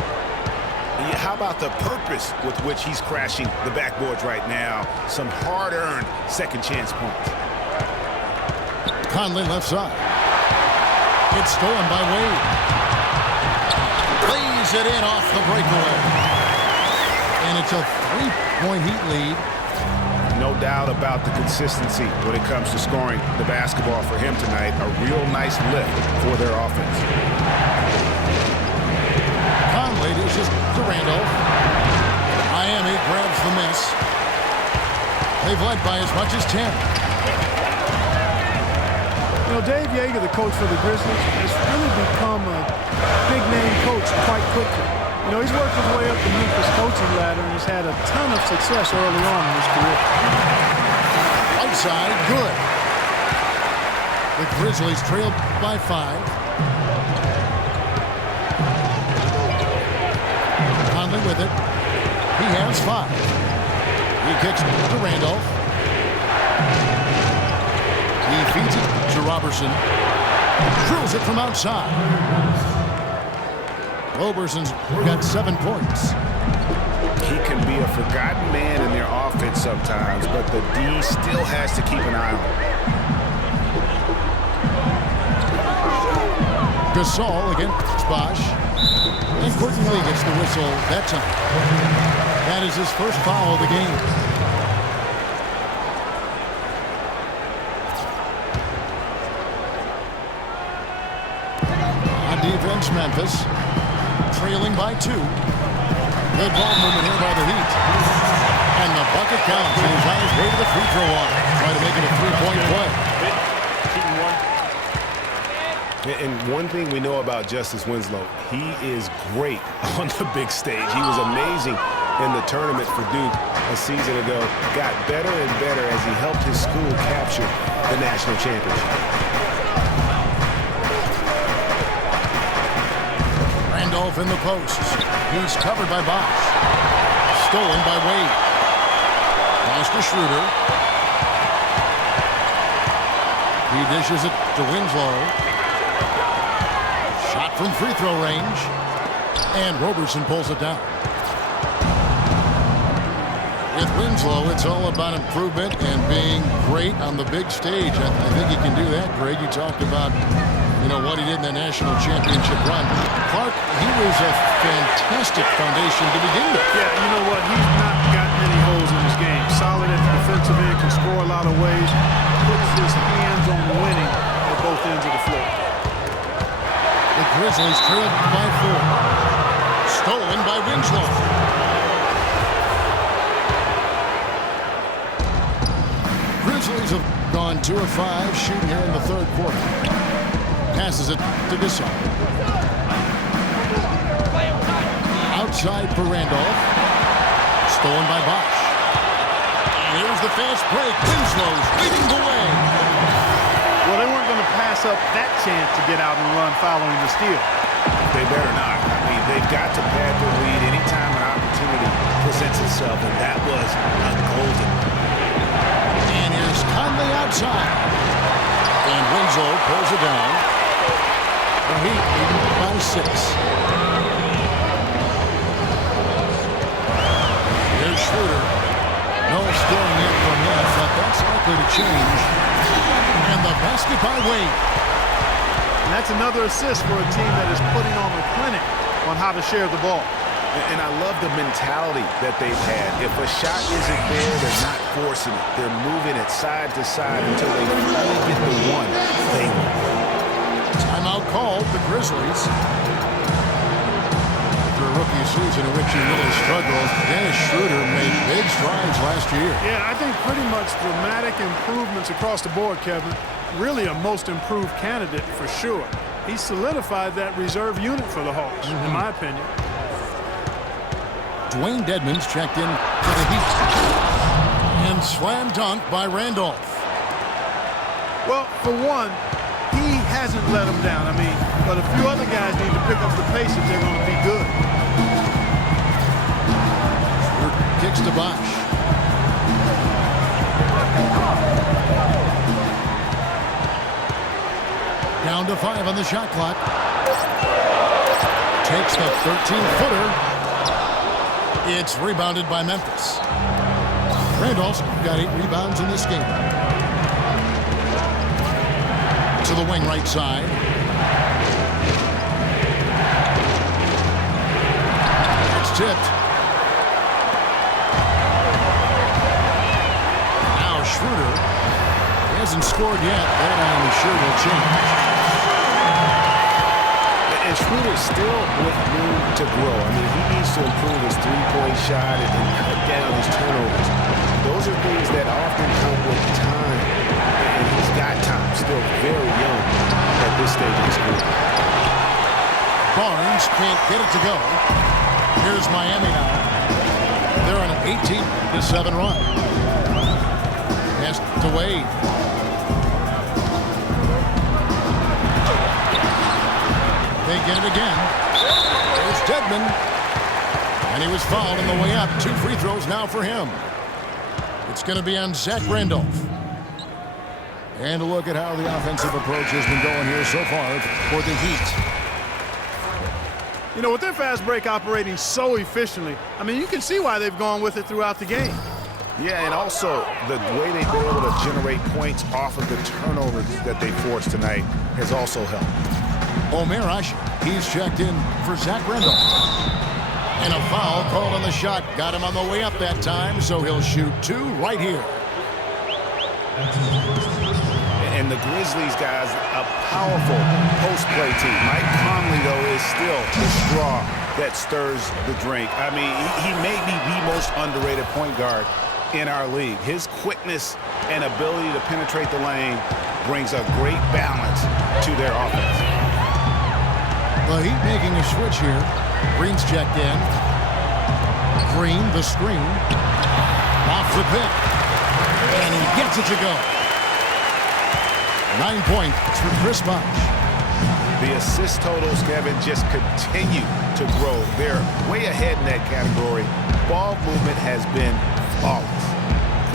How about the purpose with which he's crashing the backboards right now? Some hard-earned second chance points. Conley left side. It's stolen by Wade. Lays it in off the breakaway. And it's a 3-point Heat lead. No doubt about the consistency when it comes to scoring the basketball for him tonight. A real nice lift for their offense. Conley dishes to Randolph. Miami grabs the miss. They've led by as much as 10. You know, Dave Yeager, the coach for the Grizzlies, has really become a big-name coach quite quickly. You know, he's worked his way up the Memphis coaching ladder and has had a ton of success early on in his career. Outside, good. The Grizzlies trail by 5. Conley with it. He has 5. He kicks to Randolph. He feeds it to Robertson. Drills it from outside. Roberson's got 7 points. He can be a forgotten man in their offense sometimes, but the D still has to keep an eye on him. Gasol against Bosch. And Courtney Lee gets the whistle that time. That is his first foul of the game. On defense, Memphis. Trailing by 2. Good ball movement here by the Heat. And the bucket counts. And he's on his way to the free throw line. Trying to make it a 3-point play. And one thing we know about Justice Winslow, he is great on the big stage. He was amazing in the tournament for Duke a season ago. Got better and better as he helped his school capture the national championship. Randolph in the post. He's covered by Bosch. Stolen by Wade. Pass to Schroeder. He dishes it to Winslow. Shot from free throw range. And Roberson pulls it down. With Winslow, it's all about improvement and being great on the big stage. I think he can do that, Greg. You talked about, what he did in the national championship run. Clark, he was a fantastic foundation to begin with. Yeah, you know what? He's not got many holes in his game. Solid at the defensive end, can score a lot of ways. Puts his hands on winning at both ends of the floor. The Grizzlies trailed by 4. Stolen by Winslow. Grizzlies have gone 2 of 5 shooting here in the third quarter. Passes it to Gasol. Outside for Randolph. Stolen by Bosch. And here's the fast break. Winslow's leading the way. Well, they weren't going to pass up that chance to get out and run following the steal. They better not. I mean, they've got to pad their lead anytime an opportunity presents itself, and that was a golden. And here's Conley outside. And Winslow pulls it down. The Heat leading by 6. Here's Schroeder. No scoring yet from him, but that's likely to change. And the basket by Wade. And that's another assist for a team that is putting on a clinic on how to share the ball. And I love the mentality that they've had. If a shot isn't there, they're not forcing it. They're moving it side to side until they finally get the one they want. Timeout called, the Grizzlies. After a rookie season in which he really struggled, Dennis Schroeder made big strides last year. Yeah, I think pretty much dramatic improvements across the board, Kevin. Really a most improved candidate for sure. He solidified that reserve unit for the Hawks, in my opinion. Dwayne Dedmon's checked in for the Heat. And slam dunk by Randolph. Well, for one, he hasn't let them down. I mean, but a few other guys need to pick up the pace if they're going to be good. Kicks to Bosch. Down to 5 on the shot clock. Takes the 13-footer. It's rebounded by Memphis. Randolph's got 8 rebounds in this game. To the wing right side. It's tipped. Now Schroeder. He hasn't scored yet. That I'm sure will change. And Schroeder's still with room to grow. I mean, he needs to improve his three-point shot and cut down his turnovers. Those are things that often come with time. And he's got time, still very young at this stage of his career. Barnes can't get it to go. Here's Miami now. They're on an 18-7 run. Pass to Wade. They get it again. There's Dedmon. And he was fouled on the way up. 2 free throws now for him. It's going to be on Zach Randolph. And a look at how the offensive approach has been going here so far for the Heat. You know, with their fast break operating so efficiently, I mean, you can see why they've gone with it throughout the game. Yeah, and also the way they've been able to generate points off of the turnovers that they forced tonight has also helped. Omer Ashe, he's checked in for Zach Randolph. And a foul called on the shot. Got him on the way up that time, so he'll shoot 2 right here. And the Grizzlies, guys, a powerful post-play team. Mike Conley, though, is still the straw that stirs the drink. I mean, he may be the most underrated point guard in our league. His quickness and ability to penetrate the lane brings a great balance to their offense. The Heat making a switch here. Green's checked in. Green, the screen. Off the pick. And he gets it to go. 9 points for Chris Bosh. The assist totals, Kevin, just continue to grow. They're way ahead in that category. Ball movement has been flawless.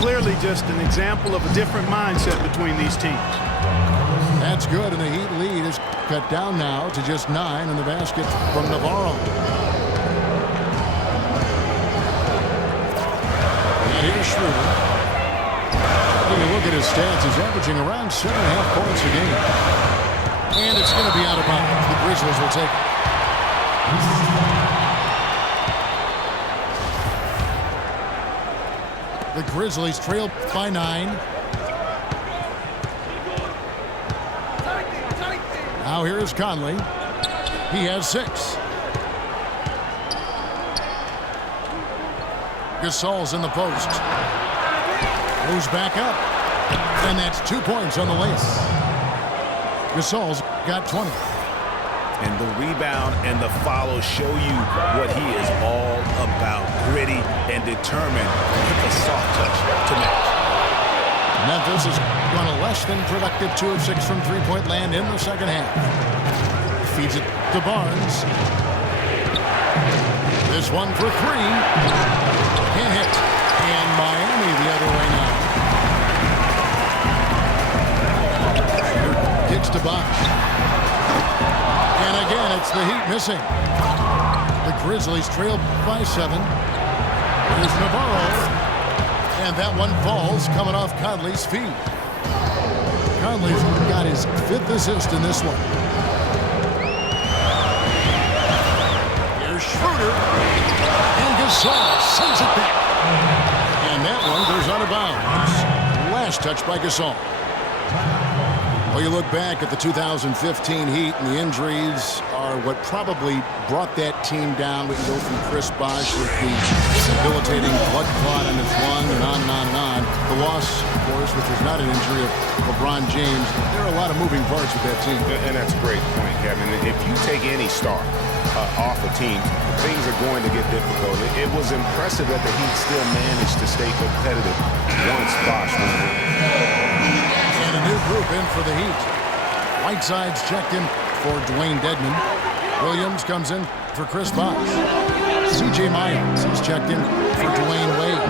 Clearly just an example of a different mindset between these teams. That's good, and the Heat lead is cut down now to just 9 in the basket from Navarro. And here's Schroeder. When you look at his stats, he's averaging around 7.5 points a game. And it's going to be out of bounds. The Grizzlies will take it. The Grizzlies trail by 9. Now here is Conley. He has 6. Gasol's in the post. Moves back up. And that's 2 points on the lace. Gasol's got 20. And the rebound and the follow show you what he is all about. Gritty and determined with a soft touch to match. Memphis has gone a less than productive 2 of 6 from three-point land in the second half. Feeds it to Barnes. This one for 3. Can't hit. And Miami the other way now. Kicks to Bosh. And again, it's the Heat missing. The Grizzlies trail by 7. Here's Navarro. And that one falls coming off Conley's feet. Conley's got his 5th assist in this one. Here's Schroeder. And Gasol sends it back. And that one goes out of bounds. Last touch by Gasol. Well, you look back at the 2015 Heat, and the injuries are what probably brought that team down. We can go from Chris Bosh with the debilitating blood clot on his lung and on and on and on. The loss, of course, which was not an injury of LeBron James. There are a lot of moving parts with that team. And that's a great point, Kevin. If you take any star off a team, things are going to get difficult. It was impressive that the Heat still managed to stay competitive once Bosh was in. And a new group in for the Heat. Whiteside's checked in for Dwayne Dedman. Williams comes in for Chris Bosh. C.J. Myers is checked in for Dwayne Wade.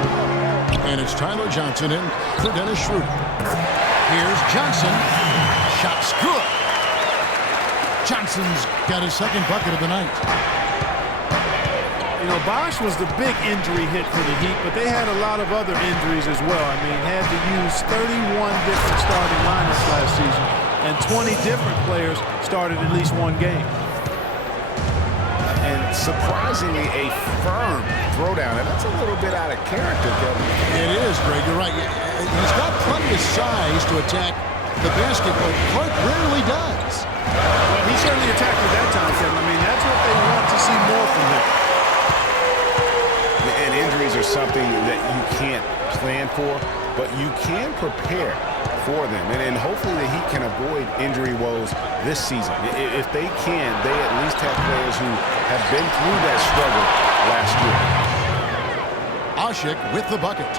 And it's Tyler Johnson in for Dennis Schroeder. Here's Johnson. Shot's good. Johnson's got his 2nd bucket of the night. You know, Bosh was the big injury hit for the Heat, but they had a lot of other injuries as well. I mean, had to use 31 different starting lineups last season, and 20 different players started at least one game. And surprisingly, a firm throwdown, and that's a little bit out of character, Kevin. It is, Greg. You're right. He's got plenty of size to attack the basket, but Clark rarely does. Well, he certainly attacked at that time, Kevin. I mean, that's what they want to see more from him. And injuries are something that you can't plan for, but you can prepare for them. And hopefully the Heat can avoid injury woes this season. If they can, they at least have players who have been through that struggle last year. Ashik with the bucket.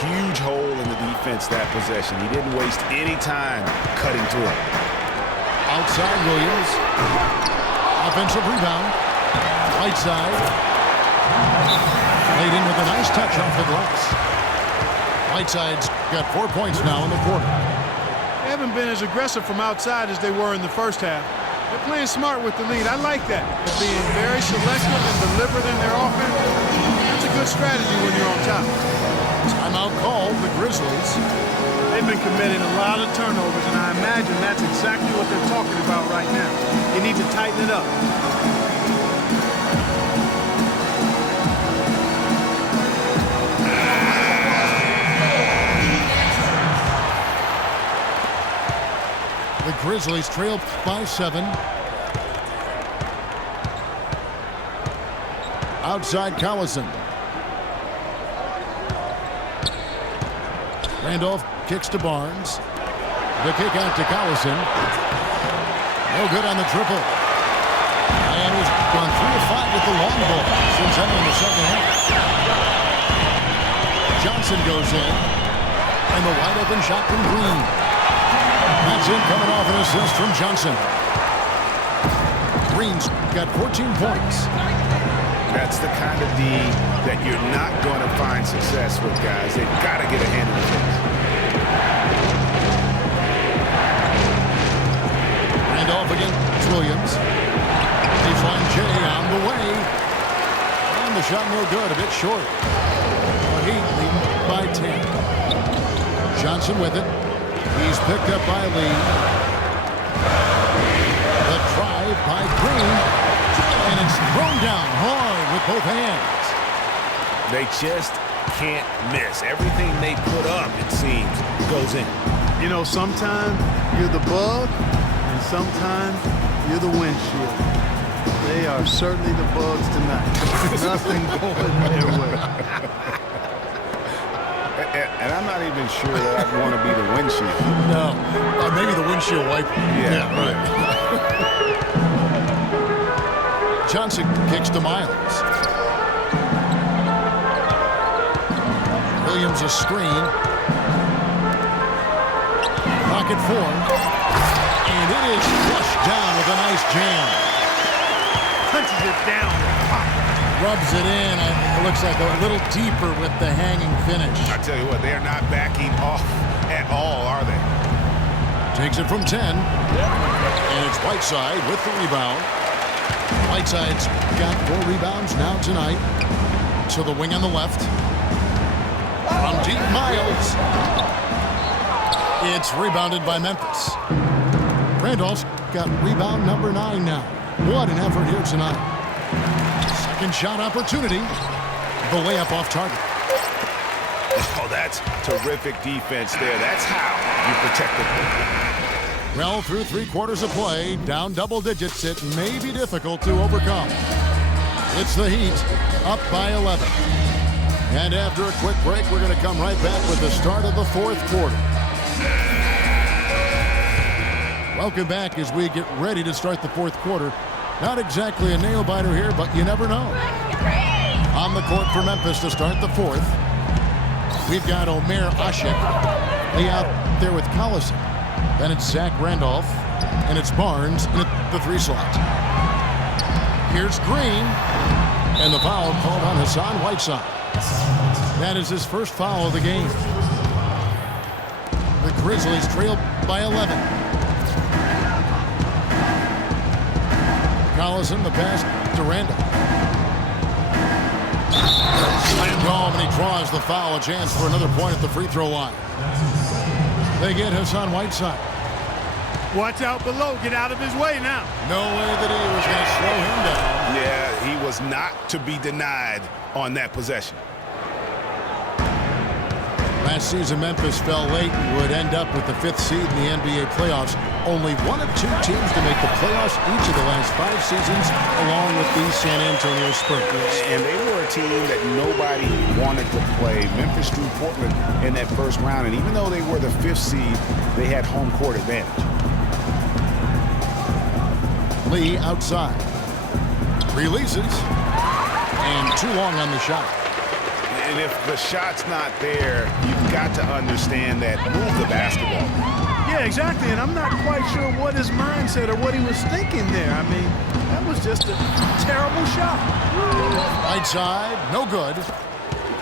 Huge hole in the defense that possession. He didn't waste any time cutting through it. Outside Williams. Offensive rebound. Whiteside. Laid in with a nice touch off the glass. Whiteside's got 4 points now in the quarter. They haven't been as aggressive from outside as they were in the first half. They're playing smart with the lead. I like that. They're being very selective and deliberate in their offense. That's a good strategy when you're on top. Timeout called the Grizzlies. They've been committing a lot of turnovers, and I imagine that's exactly what they're talking about right now. They need to tighten it up. The Grizzlies trail by 7. Outside Collison. Randolph kicks to Barnes. The kick out to Collison. No good on the triple. gone 3 of 5 with the long ball since entering the second half. Johnson goes in, and the wide open shot from Green. That's in, coming off an assist from Johnson. Green's got 14 points. That's the kind of D that you're not going to find success with, guys. They've got to get a hand in the face. And off against Williams. Baseline J on the way. And the shot no good, a bit short. But Heat leading by 10. Johnson with it. He's picked up by Lee. The drive by Green. And it's thrown down hard with both hands. They just can't miss. Everything they put up, it seems, goes in. You know, sometimes you're the bug, and sometimes you're the windshield. They are certainly the bugs tonight. Nothing going their way. And I'm not even sure that I'd want to be the windshield. No. Maybe the windshield wiper. Yeah, right. Johnson kicks to Miles. Williams a screen. Pocket 4. And it is flushed down with a nice jam. Punches it down. Rubs it in. It looks like a little deeper with the hanging finish. I tell you what, they're not backing off at all, are they? Takes it from 10. And it's Whiteside with the rebound. Whiteside's got 4 rebounds now tonight. To the wing on the left. From deep, Miles. It's rebounded by Memphis. Randolph's got rebound number 9 now. What an effort here tonight. Second shot opportunity. The layup off target. Oh, that's terrific defense there. That's how you protect the ball. Well, through 3 quarters of play, down double digits, it may be difficult to overcome. It's the Heat, up by 11. And after a quick break, we're going to come right back with the start of the 4th quarter. Welcome back as we get ready to start the 4th quarter. Not exactly a nail-biter here, but you never know. On the court for Memphis to start the 4th. We've got Omer Ashik. Lee out there with Collison. Then it's Zach Randolph. And it's Barnes in the 3 slot. Here's Green. And the foul called on Hassan Whiteside. That is his first foul of the game. The Grizzlies trail by 11. Collison, the pass to Randolph. Slammed home, and he draws the foul. A chance for another point at the free throw line. They get Hassan Whiteside. Watch out below. Get out of his way now. No way that he was going to slow him down. Yeah, he was not to be denied on that possession. Last season, Memphis fell late and would end up with the 5th seed in the NBA playoffs. Only one of 2 teams to make the playoffs each of the last 5 seasons, along with the San Antonio Spurs. And they were a team that nobody wanted to play. Memphis drew Portland in that first round, and even though they were the 5th seed, they had home court advantage. Lee outside. Releases. And too long on the shot. And if the shot's not there, you've got to understand that. Move the basketball. Yeah, exactly. And I'm not quite sure what his mindset or what he was thinking there. I mean, that was just a terrible shot. Right side, no good.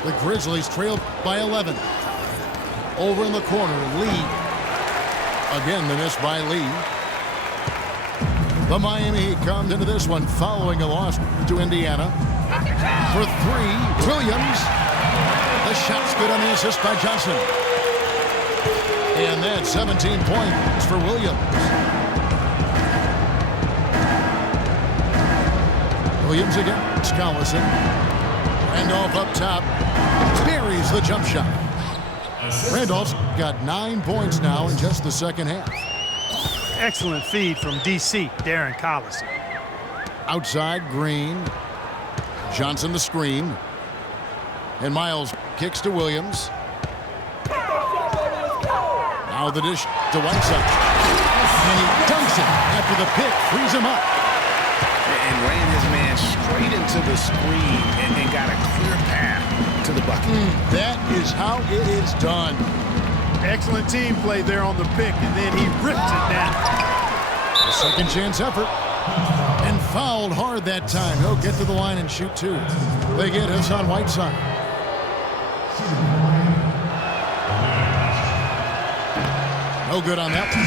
The Grizzlies trail by 11. Over in the corner, Lee. Again, the miss by Lee. The Miami Heat comes into this one following a loss to Indiana. For 3, Williams. The shot's good on the assist by Johnson. And that's 17 points for Williams. Williams against Collison. Randolph up top. Buries the jump shot. Randolph's got 9 points now in just the second half. Excellent feed from D.C., Darren Collison. Outside, Green. Johnson the screen. And Miles kicks to Williams. Now the dish to Whiteside. And he dunks it after the pick frees him up. And ran his man pass straight into the screen and got a clear path to the bucket. That is how it is done. Excellent team play there on the pick, and then he ripped it down. A second chance effort. And fouled hard that time. He'll get to the line and shoot two. They get Hassan Whiteside. No good on that one.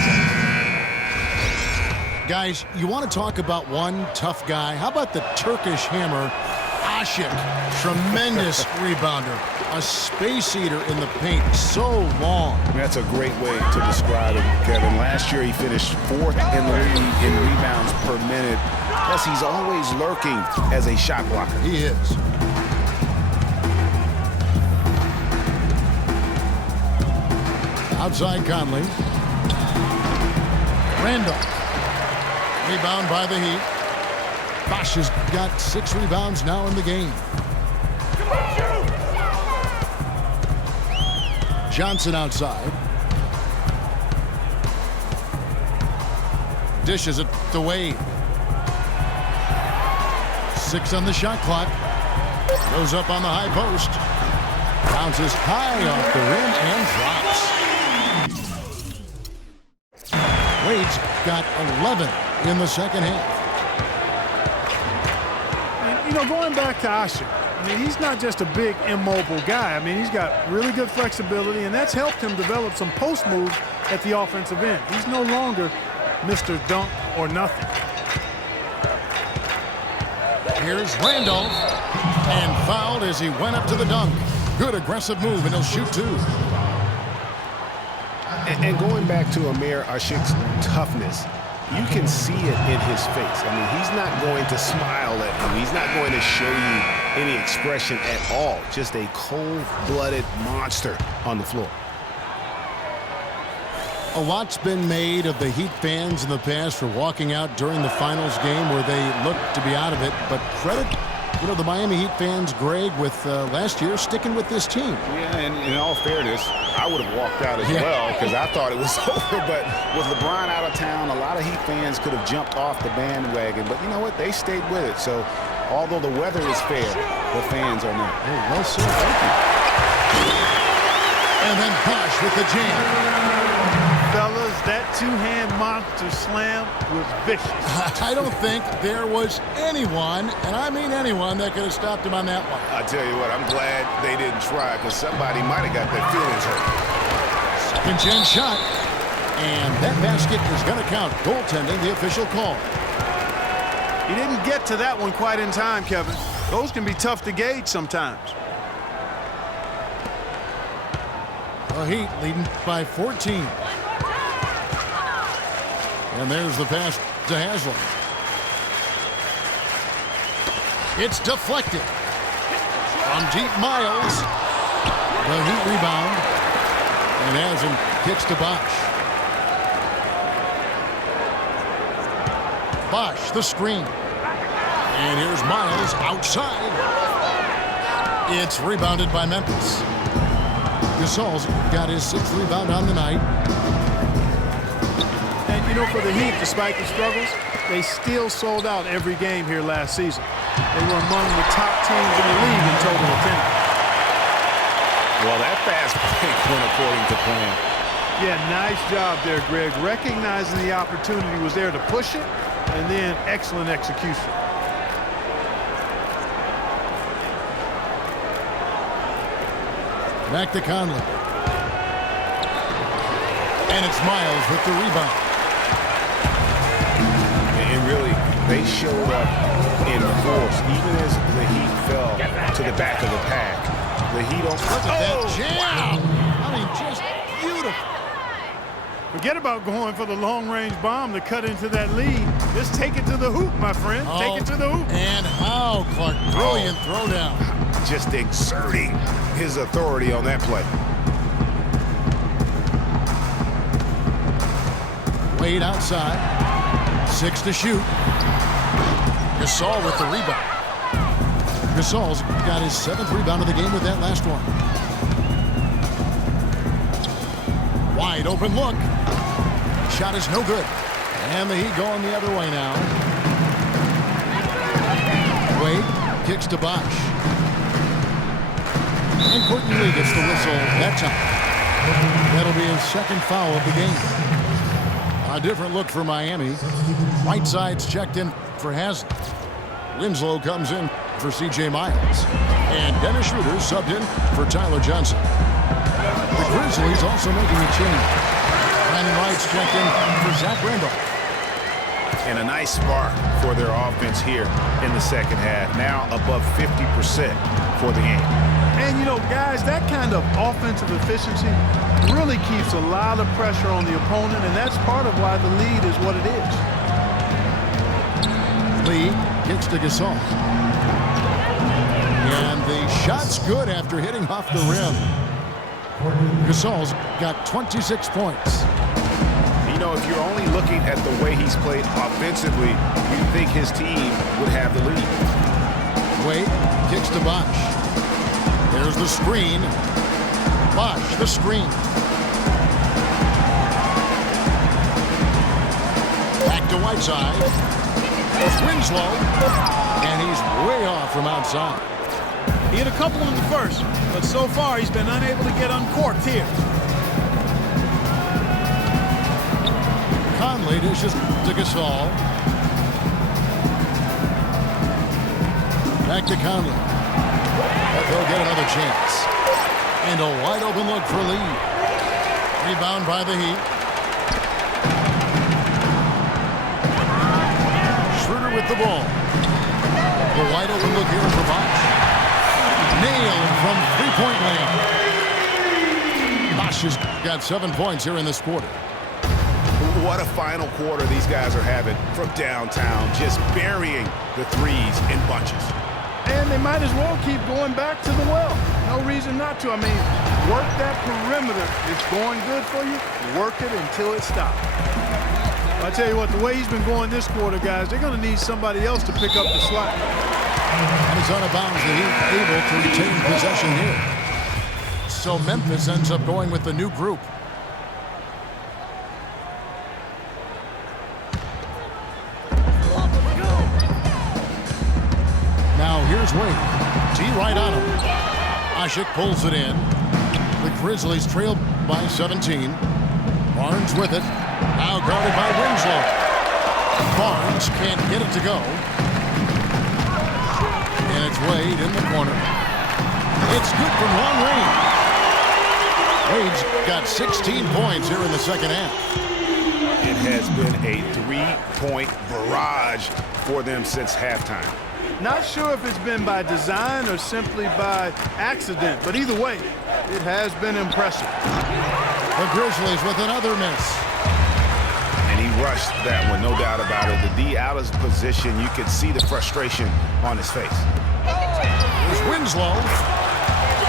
Guys, you want to talk about one tough guy? How about the Turkish hammer, Ashik? Tremendous rebounder. A space eater in the paint. So long. That's a great way to describe him, Kevin. Last year he finished 4th in the league in rebounds per minute. Plus, he's always lurking as a shot blocker. He is. Outside Conley. Randall. Rebound by the Heat. Bosch has got 6 rebounds now in the game. Johnson outside. Dishes it to Wade. 6 on the shot clock. Goes up on the high post. Bounces high off the rim and drops. Wade's got 11 in the second half. And, you know, going back to Ashik, I mean, he's not just a big, immobile guy. I mean, he's got really good flexibility, and that's helped him develop some post moves at the offensive end. He's no longer Mr. Dunk or nothing. Here's Randolph, and fouled as he went up to the dunk. Good aggressive move, and he'll shoot two. And going back to Amir Ashik's toughness, you can see it in his face. I mean, he's not going to smile at you. He's not going to show you any expression at all. Just a cold-blooded monster on the floor. A lot's been made of the Heat fans in the past for walking out during the finals game where they looked to be out of it. But credit, you know, the Miami Heat fans, Greg, with last year sticking with this team. Yeah, and in all fairness, I would have walked out as well because I thought it was over. But with LeBron out of town, a lot of Heat fans could have jumped off the bandwagon. But you know what? They stayed with it. So although the weather is fair, the fans are not. Hey, well said. Thank you. And then Bosch with the jam. Fellas, that two-hand monster slam was vicious. I don't think there was anyone, and I mean anyone, that could have stopped him on that one. I tell you what, I'm glad they didn't try because somebody might have got their feelings hurt. Second chance shot, and that basket is going to count. Goaltending, the official call. He didn't get to that one quite in time, Kevin. Those can be tough to gauge sometimes. The Heat leading by 14. And there's the pass to Haslam. It's deflected. From deep Miles. The Heat rebound. And Haslam kicks to Bosch. Bosch, the screen. And here's Miles outside. It's rebounded by Memphis. Gasol's got his 6th rebound on the night. And, you know, for the Heat, despite the struggles, they still sold out every game here last season. They were among the top teams in the league in total attendance. Well, that fast break went according to plan. Yeah, nice job there, Greg. Recognizing the opportunity was there to push it, and then excellent execution. Back to Conley. And it's Miles with the rebound. And really, they showed up in force. Even as the Heat fell to the back of the pack, the Heat don't... Look at that jam! Wow. I mean, just beautiful. Forget about going for the long-range bomb to cut into that lead. Just take it to the hoop, my friend. Take it to the hoop. And how, Clark? Brilliant throwdown. Just exerting his authority on that play. Wade outside. 6 to shoot. Gasol with the rebound. Gasol's got his 7th rebound of the game with that last one. Wide open look. Shot is no good. And the Heat going the other way now. Wade kicks to Bosch. And Courtney Lee gets the whistle that time. That'll be his second foul of the game. A different look for Miami. Whiteside's checked in for Haslett. Winslow comes in for C.J. Miles. And Dennis Schroeder subbed in for Tyler Johnson. The Grizzlies also making a change. Brandon Wright's checked in for Zach Randolph. And a nice spark for their offense here in the second half. Now above 50% for the game. And, you know, guys, that kind of offensive efficiency really keeps a lot of pressure on the opponent, and that's part of why the lead is what it is. Lee kicks to Gasol. And the shot's good after hitting off the rim. Gasol's got 26 points. You know, if you're only looking at the way he's played offensively, you'd think his team would have the lead. Wade kicks to Bosch. There's the screen. Bosch, the screen. Back to Whiteside. There's Winslow. And he's way off from outside. He hit a couple in the first, but so far he's been unable to get uncorked here. Conley dishes to Gasol. Back to Conley. But they'll get another chance. And a wide open look for Lee. Rebound by the Heat. Schroeder with the ball. The wide open look here for Bosch. Nailed from three-point lane. Bosch has got 7 points here in this quarter. What a final quarter these guys are having from downtown, just burying the threes in bunches. And they might as well keep going back to the well. No reason not to. I mean, work that perimeter. It's going good for you. Work it until it stops. I tell you what, the way he's been going this quarter, guys, they're going to need somebody else to pick up the slack. And it's out of bounds. The Heat able to retain possession here. So Memphis ends up going with the new group. Now here's Wade. T right on him. Ashik pulls it in. The Grizzlies trail by 17. Barnes with it. Now guarded by Winslow. Barnes can't get it to go. And it's Wade in the corner. It's good from long range. Wade's got 16 points here in the second half. It has been a three-point barrage for them since halftime. Not sure if it's been by design or simply by accident, but either way, it has been impressive. The Grizzlies with another miss. And he rushed that one, no doubt about it. The D out of position, you could see the frustration on his face. There's Winslow.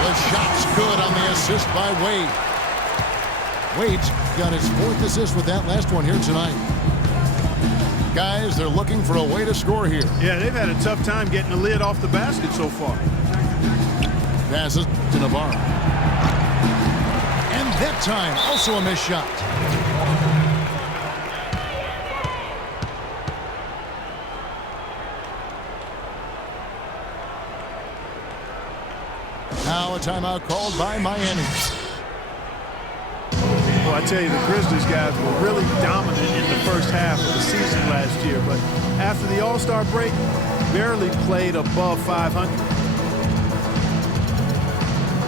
The shot's good on the assist by Wade. Wade's got his 4th assist with that last one here tonight. Guys, they're looking for a way to score here. Yeah, they've had a tough time getting the lid off the basket so far. Passes to Navarro. And that time, also a missed shot. Now a timeout called by Miami. Well, I tell you, the Grizzlies guys were really dominant in the first half of the season last year, but after the All-Star break, barely played above 500.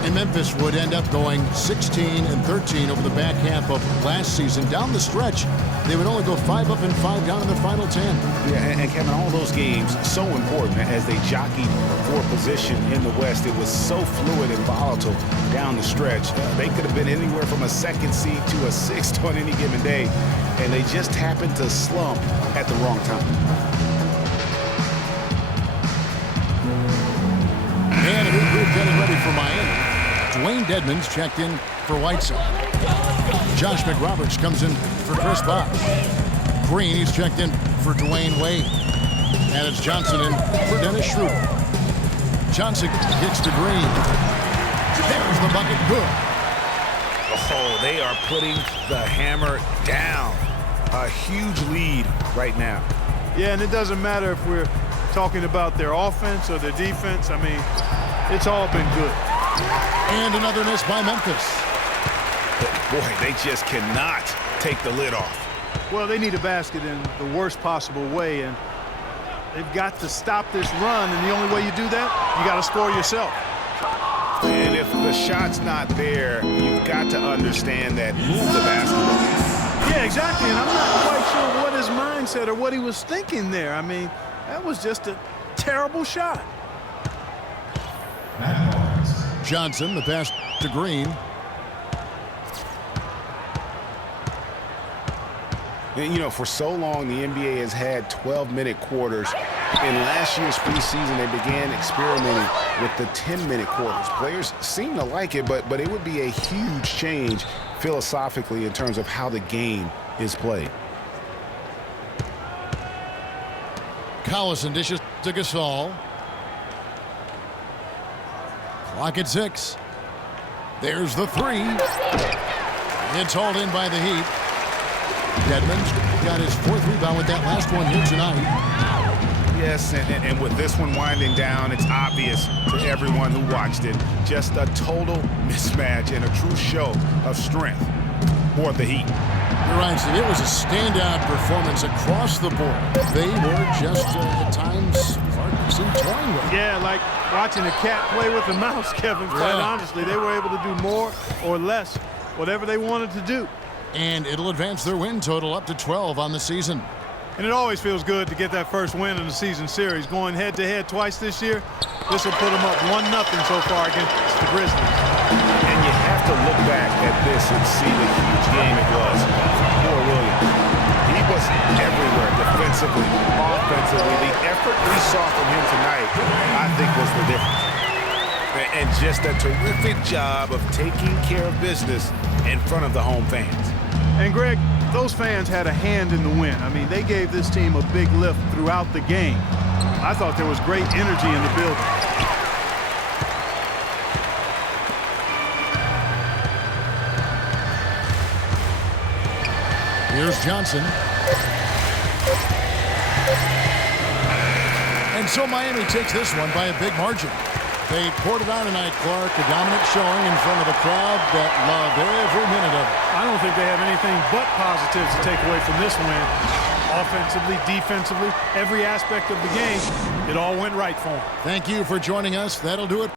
And Memphis would end up going 16-13 over the back half of last season. Down the stretch, they would only go 5 up and 5 down in the final 10. Yeah, and Kevin, all those games so important as they jockeyed for position in the West. It was so fluid and volatile down the stretch. They could have been anywhere from a 2nd seed to a 6th on any given day, and they just happened to slump at the wrong time. And a new group getting ready for Miami. Dwayne Dedmon's checked in for Whiteside. Josh McRoberts comes in for Chris Bosh. Green, he's checked in for Dwayne Wade. And it's Johnson in for Dennis Schroeder. Johnson kicks to Green. There's the bucket, good. Oh, they are putting the hammer down. A huge lead right now. Yeah, and it doesn't matter if we're talking about their offense or their defense. I mean, it's all been good. And another miss by Memphis. Boy, they just cannot take the lid off. Well, they need a basket in the worst possible way, and they've got to stop this run, and the only way you do that, you got to score yourself. And if the shot's not there, you've got to understand that move the basketball. Yeah, exactly, and I'm not quite sure what his mindset or what he was thinking there. I mean, that was just a terrible shot. Johnson, the pass to Green. You know, for so long, the NBA has had 12-minute quarters. In last year's preseason, they began experimenting with the 10-minute quarters. Players seem to like it, but it would be a huge change philosophically in terms of how the game is played. Collison dishes to Gasol. Clock at 6. There's the three. It's hauled in by the Heat. Dedmon's got his 4th rebound with that last one here tonight. Yes, and with this one winding down, it's obvious to everyone who watched it. Just a total mismatch and a true show of strength for the Heat. You're right, Steve. It was a standout performance across the board. They were just, at times, hard to see toying with. Yeah, like watching a cat play with a mouse, Kevin. Quite honestly, they were able to do more or less, whatever they wanted to do. And it'll advance their win total up to 12 on the season. And it always feels good to get that first win in the season series. Going head-to-head twice this year, this will put them up 1-0 so far against the Grizzlies. And you have to look back at this and see the huge game it was for poor Williams. He was everywhere defensively, offensively. The effort we saw from him tonight, I think, was the difference. And just a terrific job of taking care of business in front of the home fans. And, Greg, those fans had a hand in the win. I mean, they gave this team a big lift throughout the game. I thought there was great energy in the building. Here's Johnson. And so Miami takes this one by a big margin. They poured it on tonight, Clark. A dominant showing in front of a crowd that loved every minute of it. I don't think they have anything but positives to take away from this win. Offensively, defensively, every aspect of the game, it all went right for them. Thank you for joining us. That'll do it.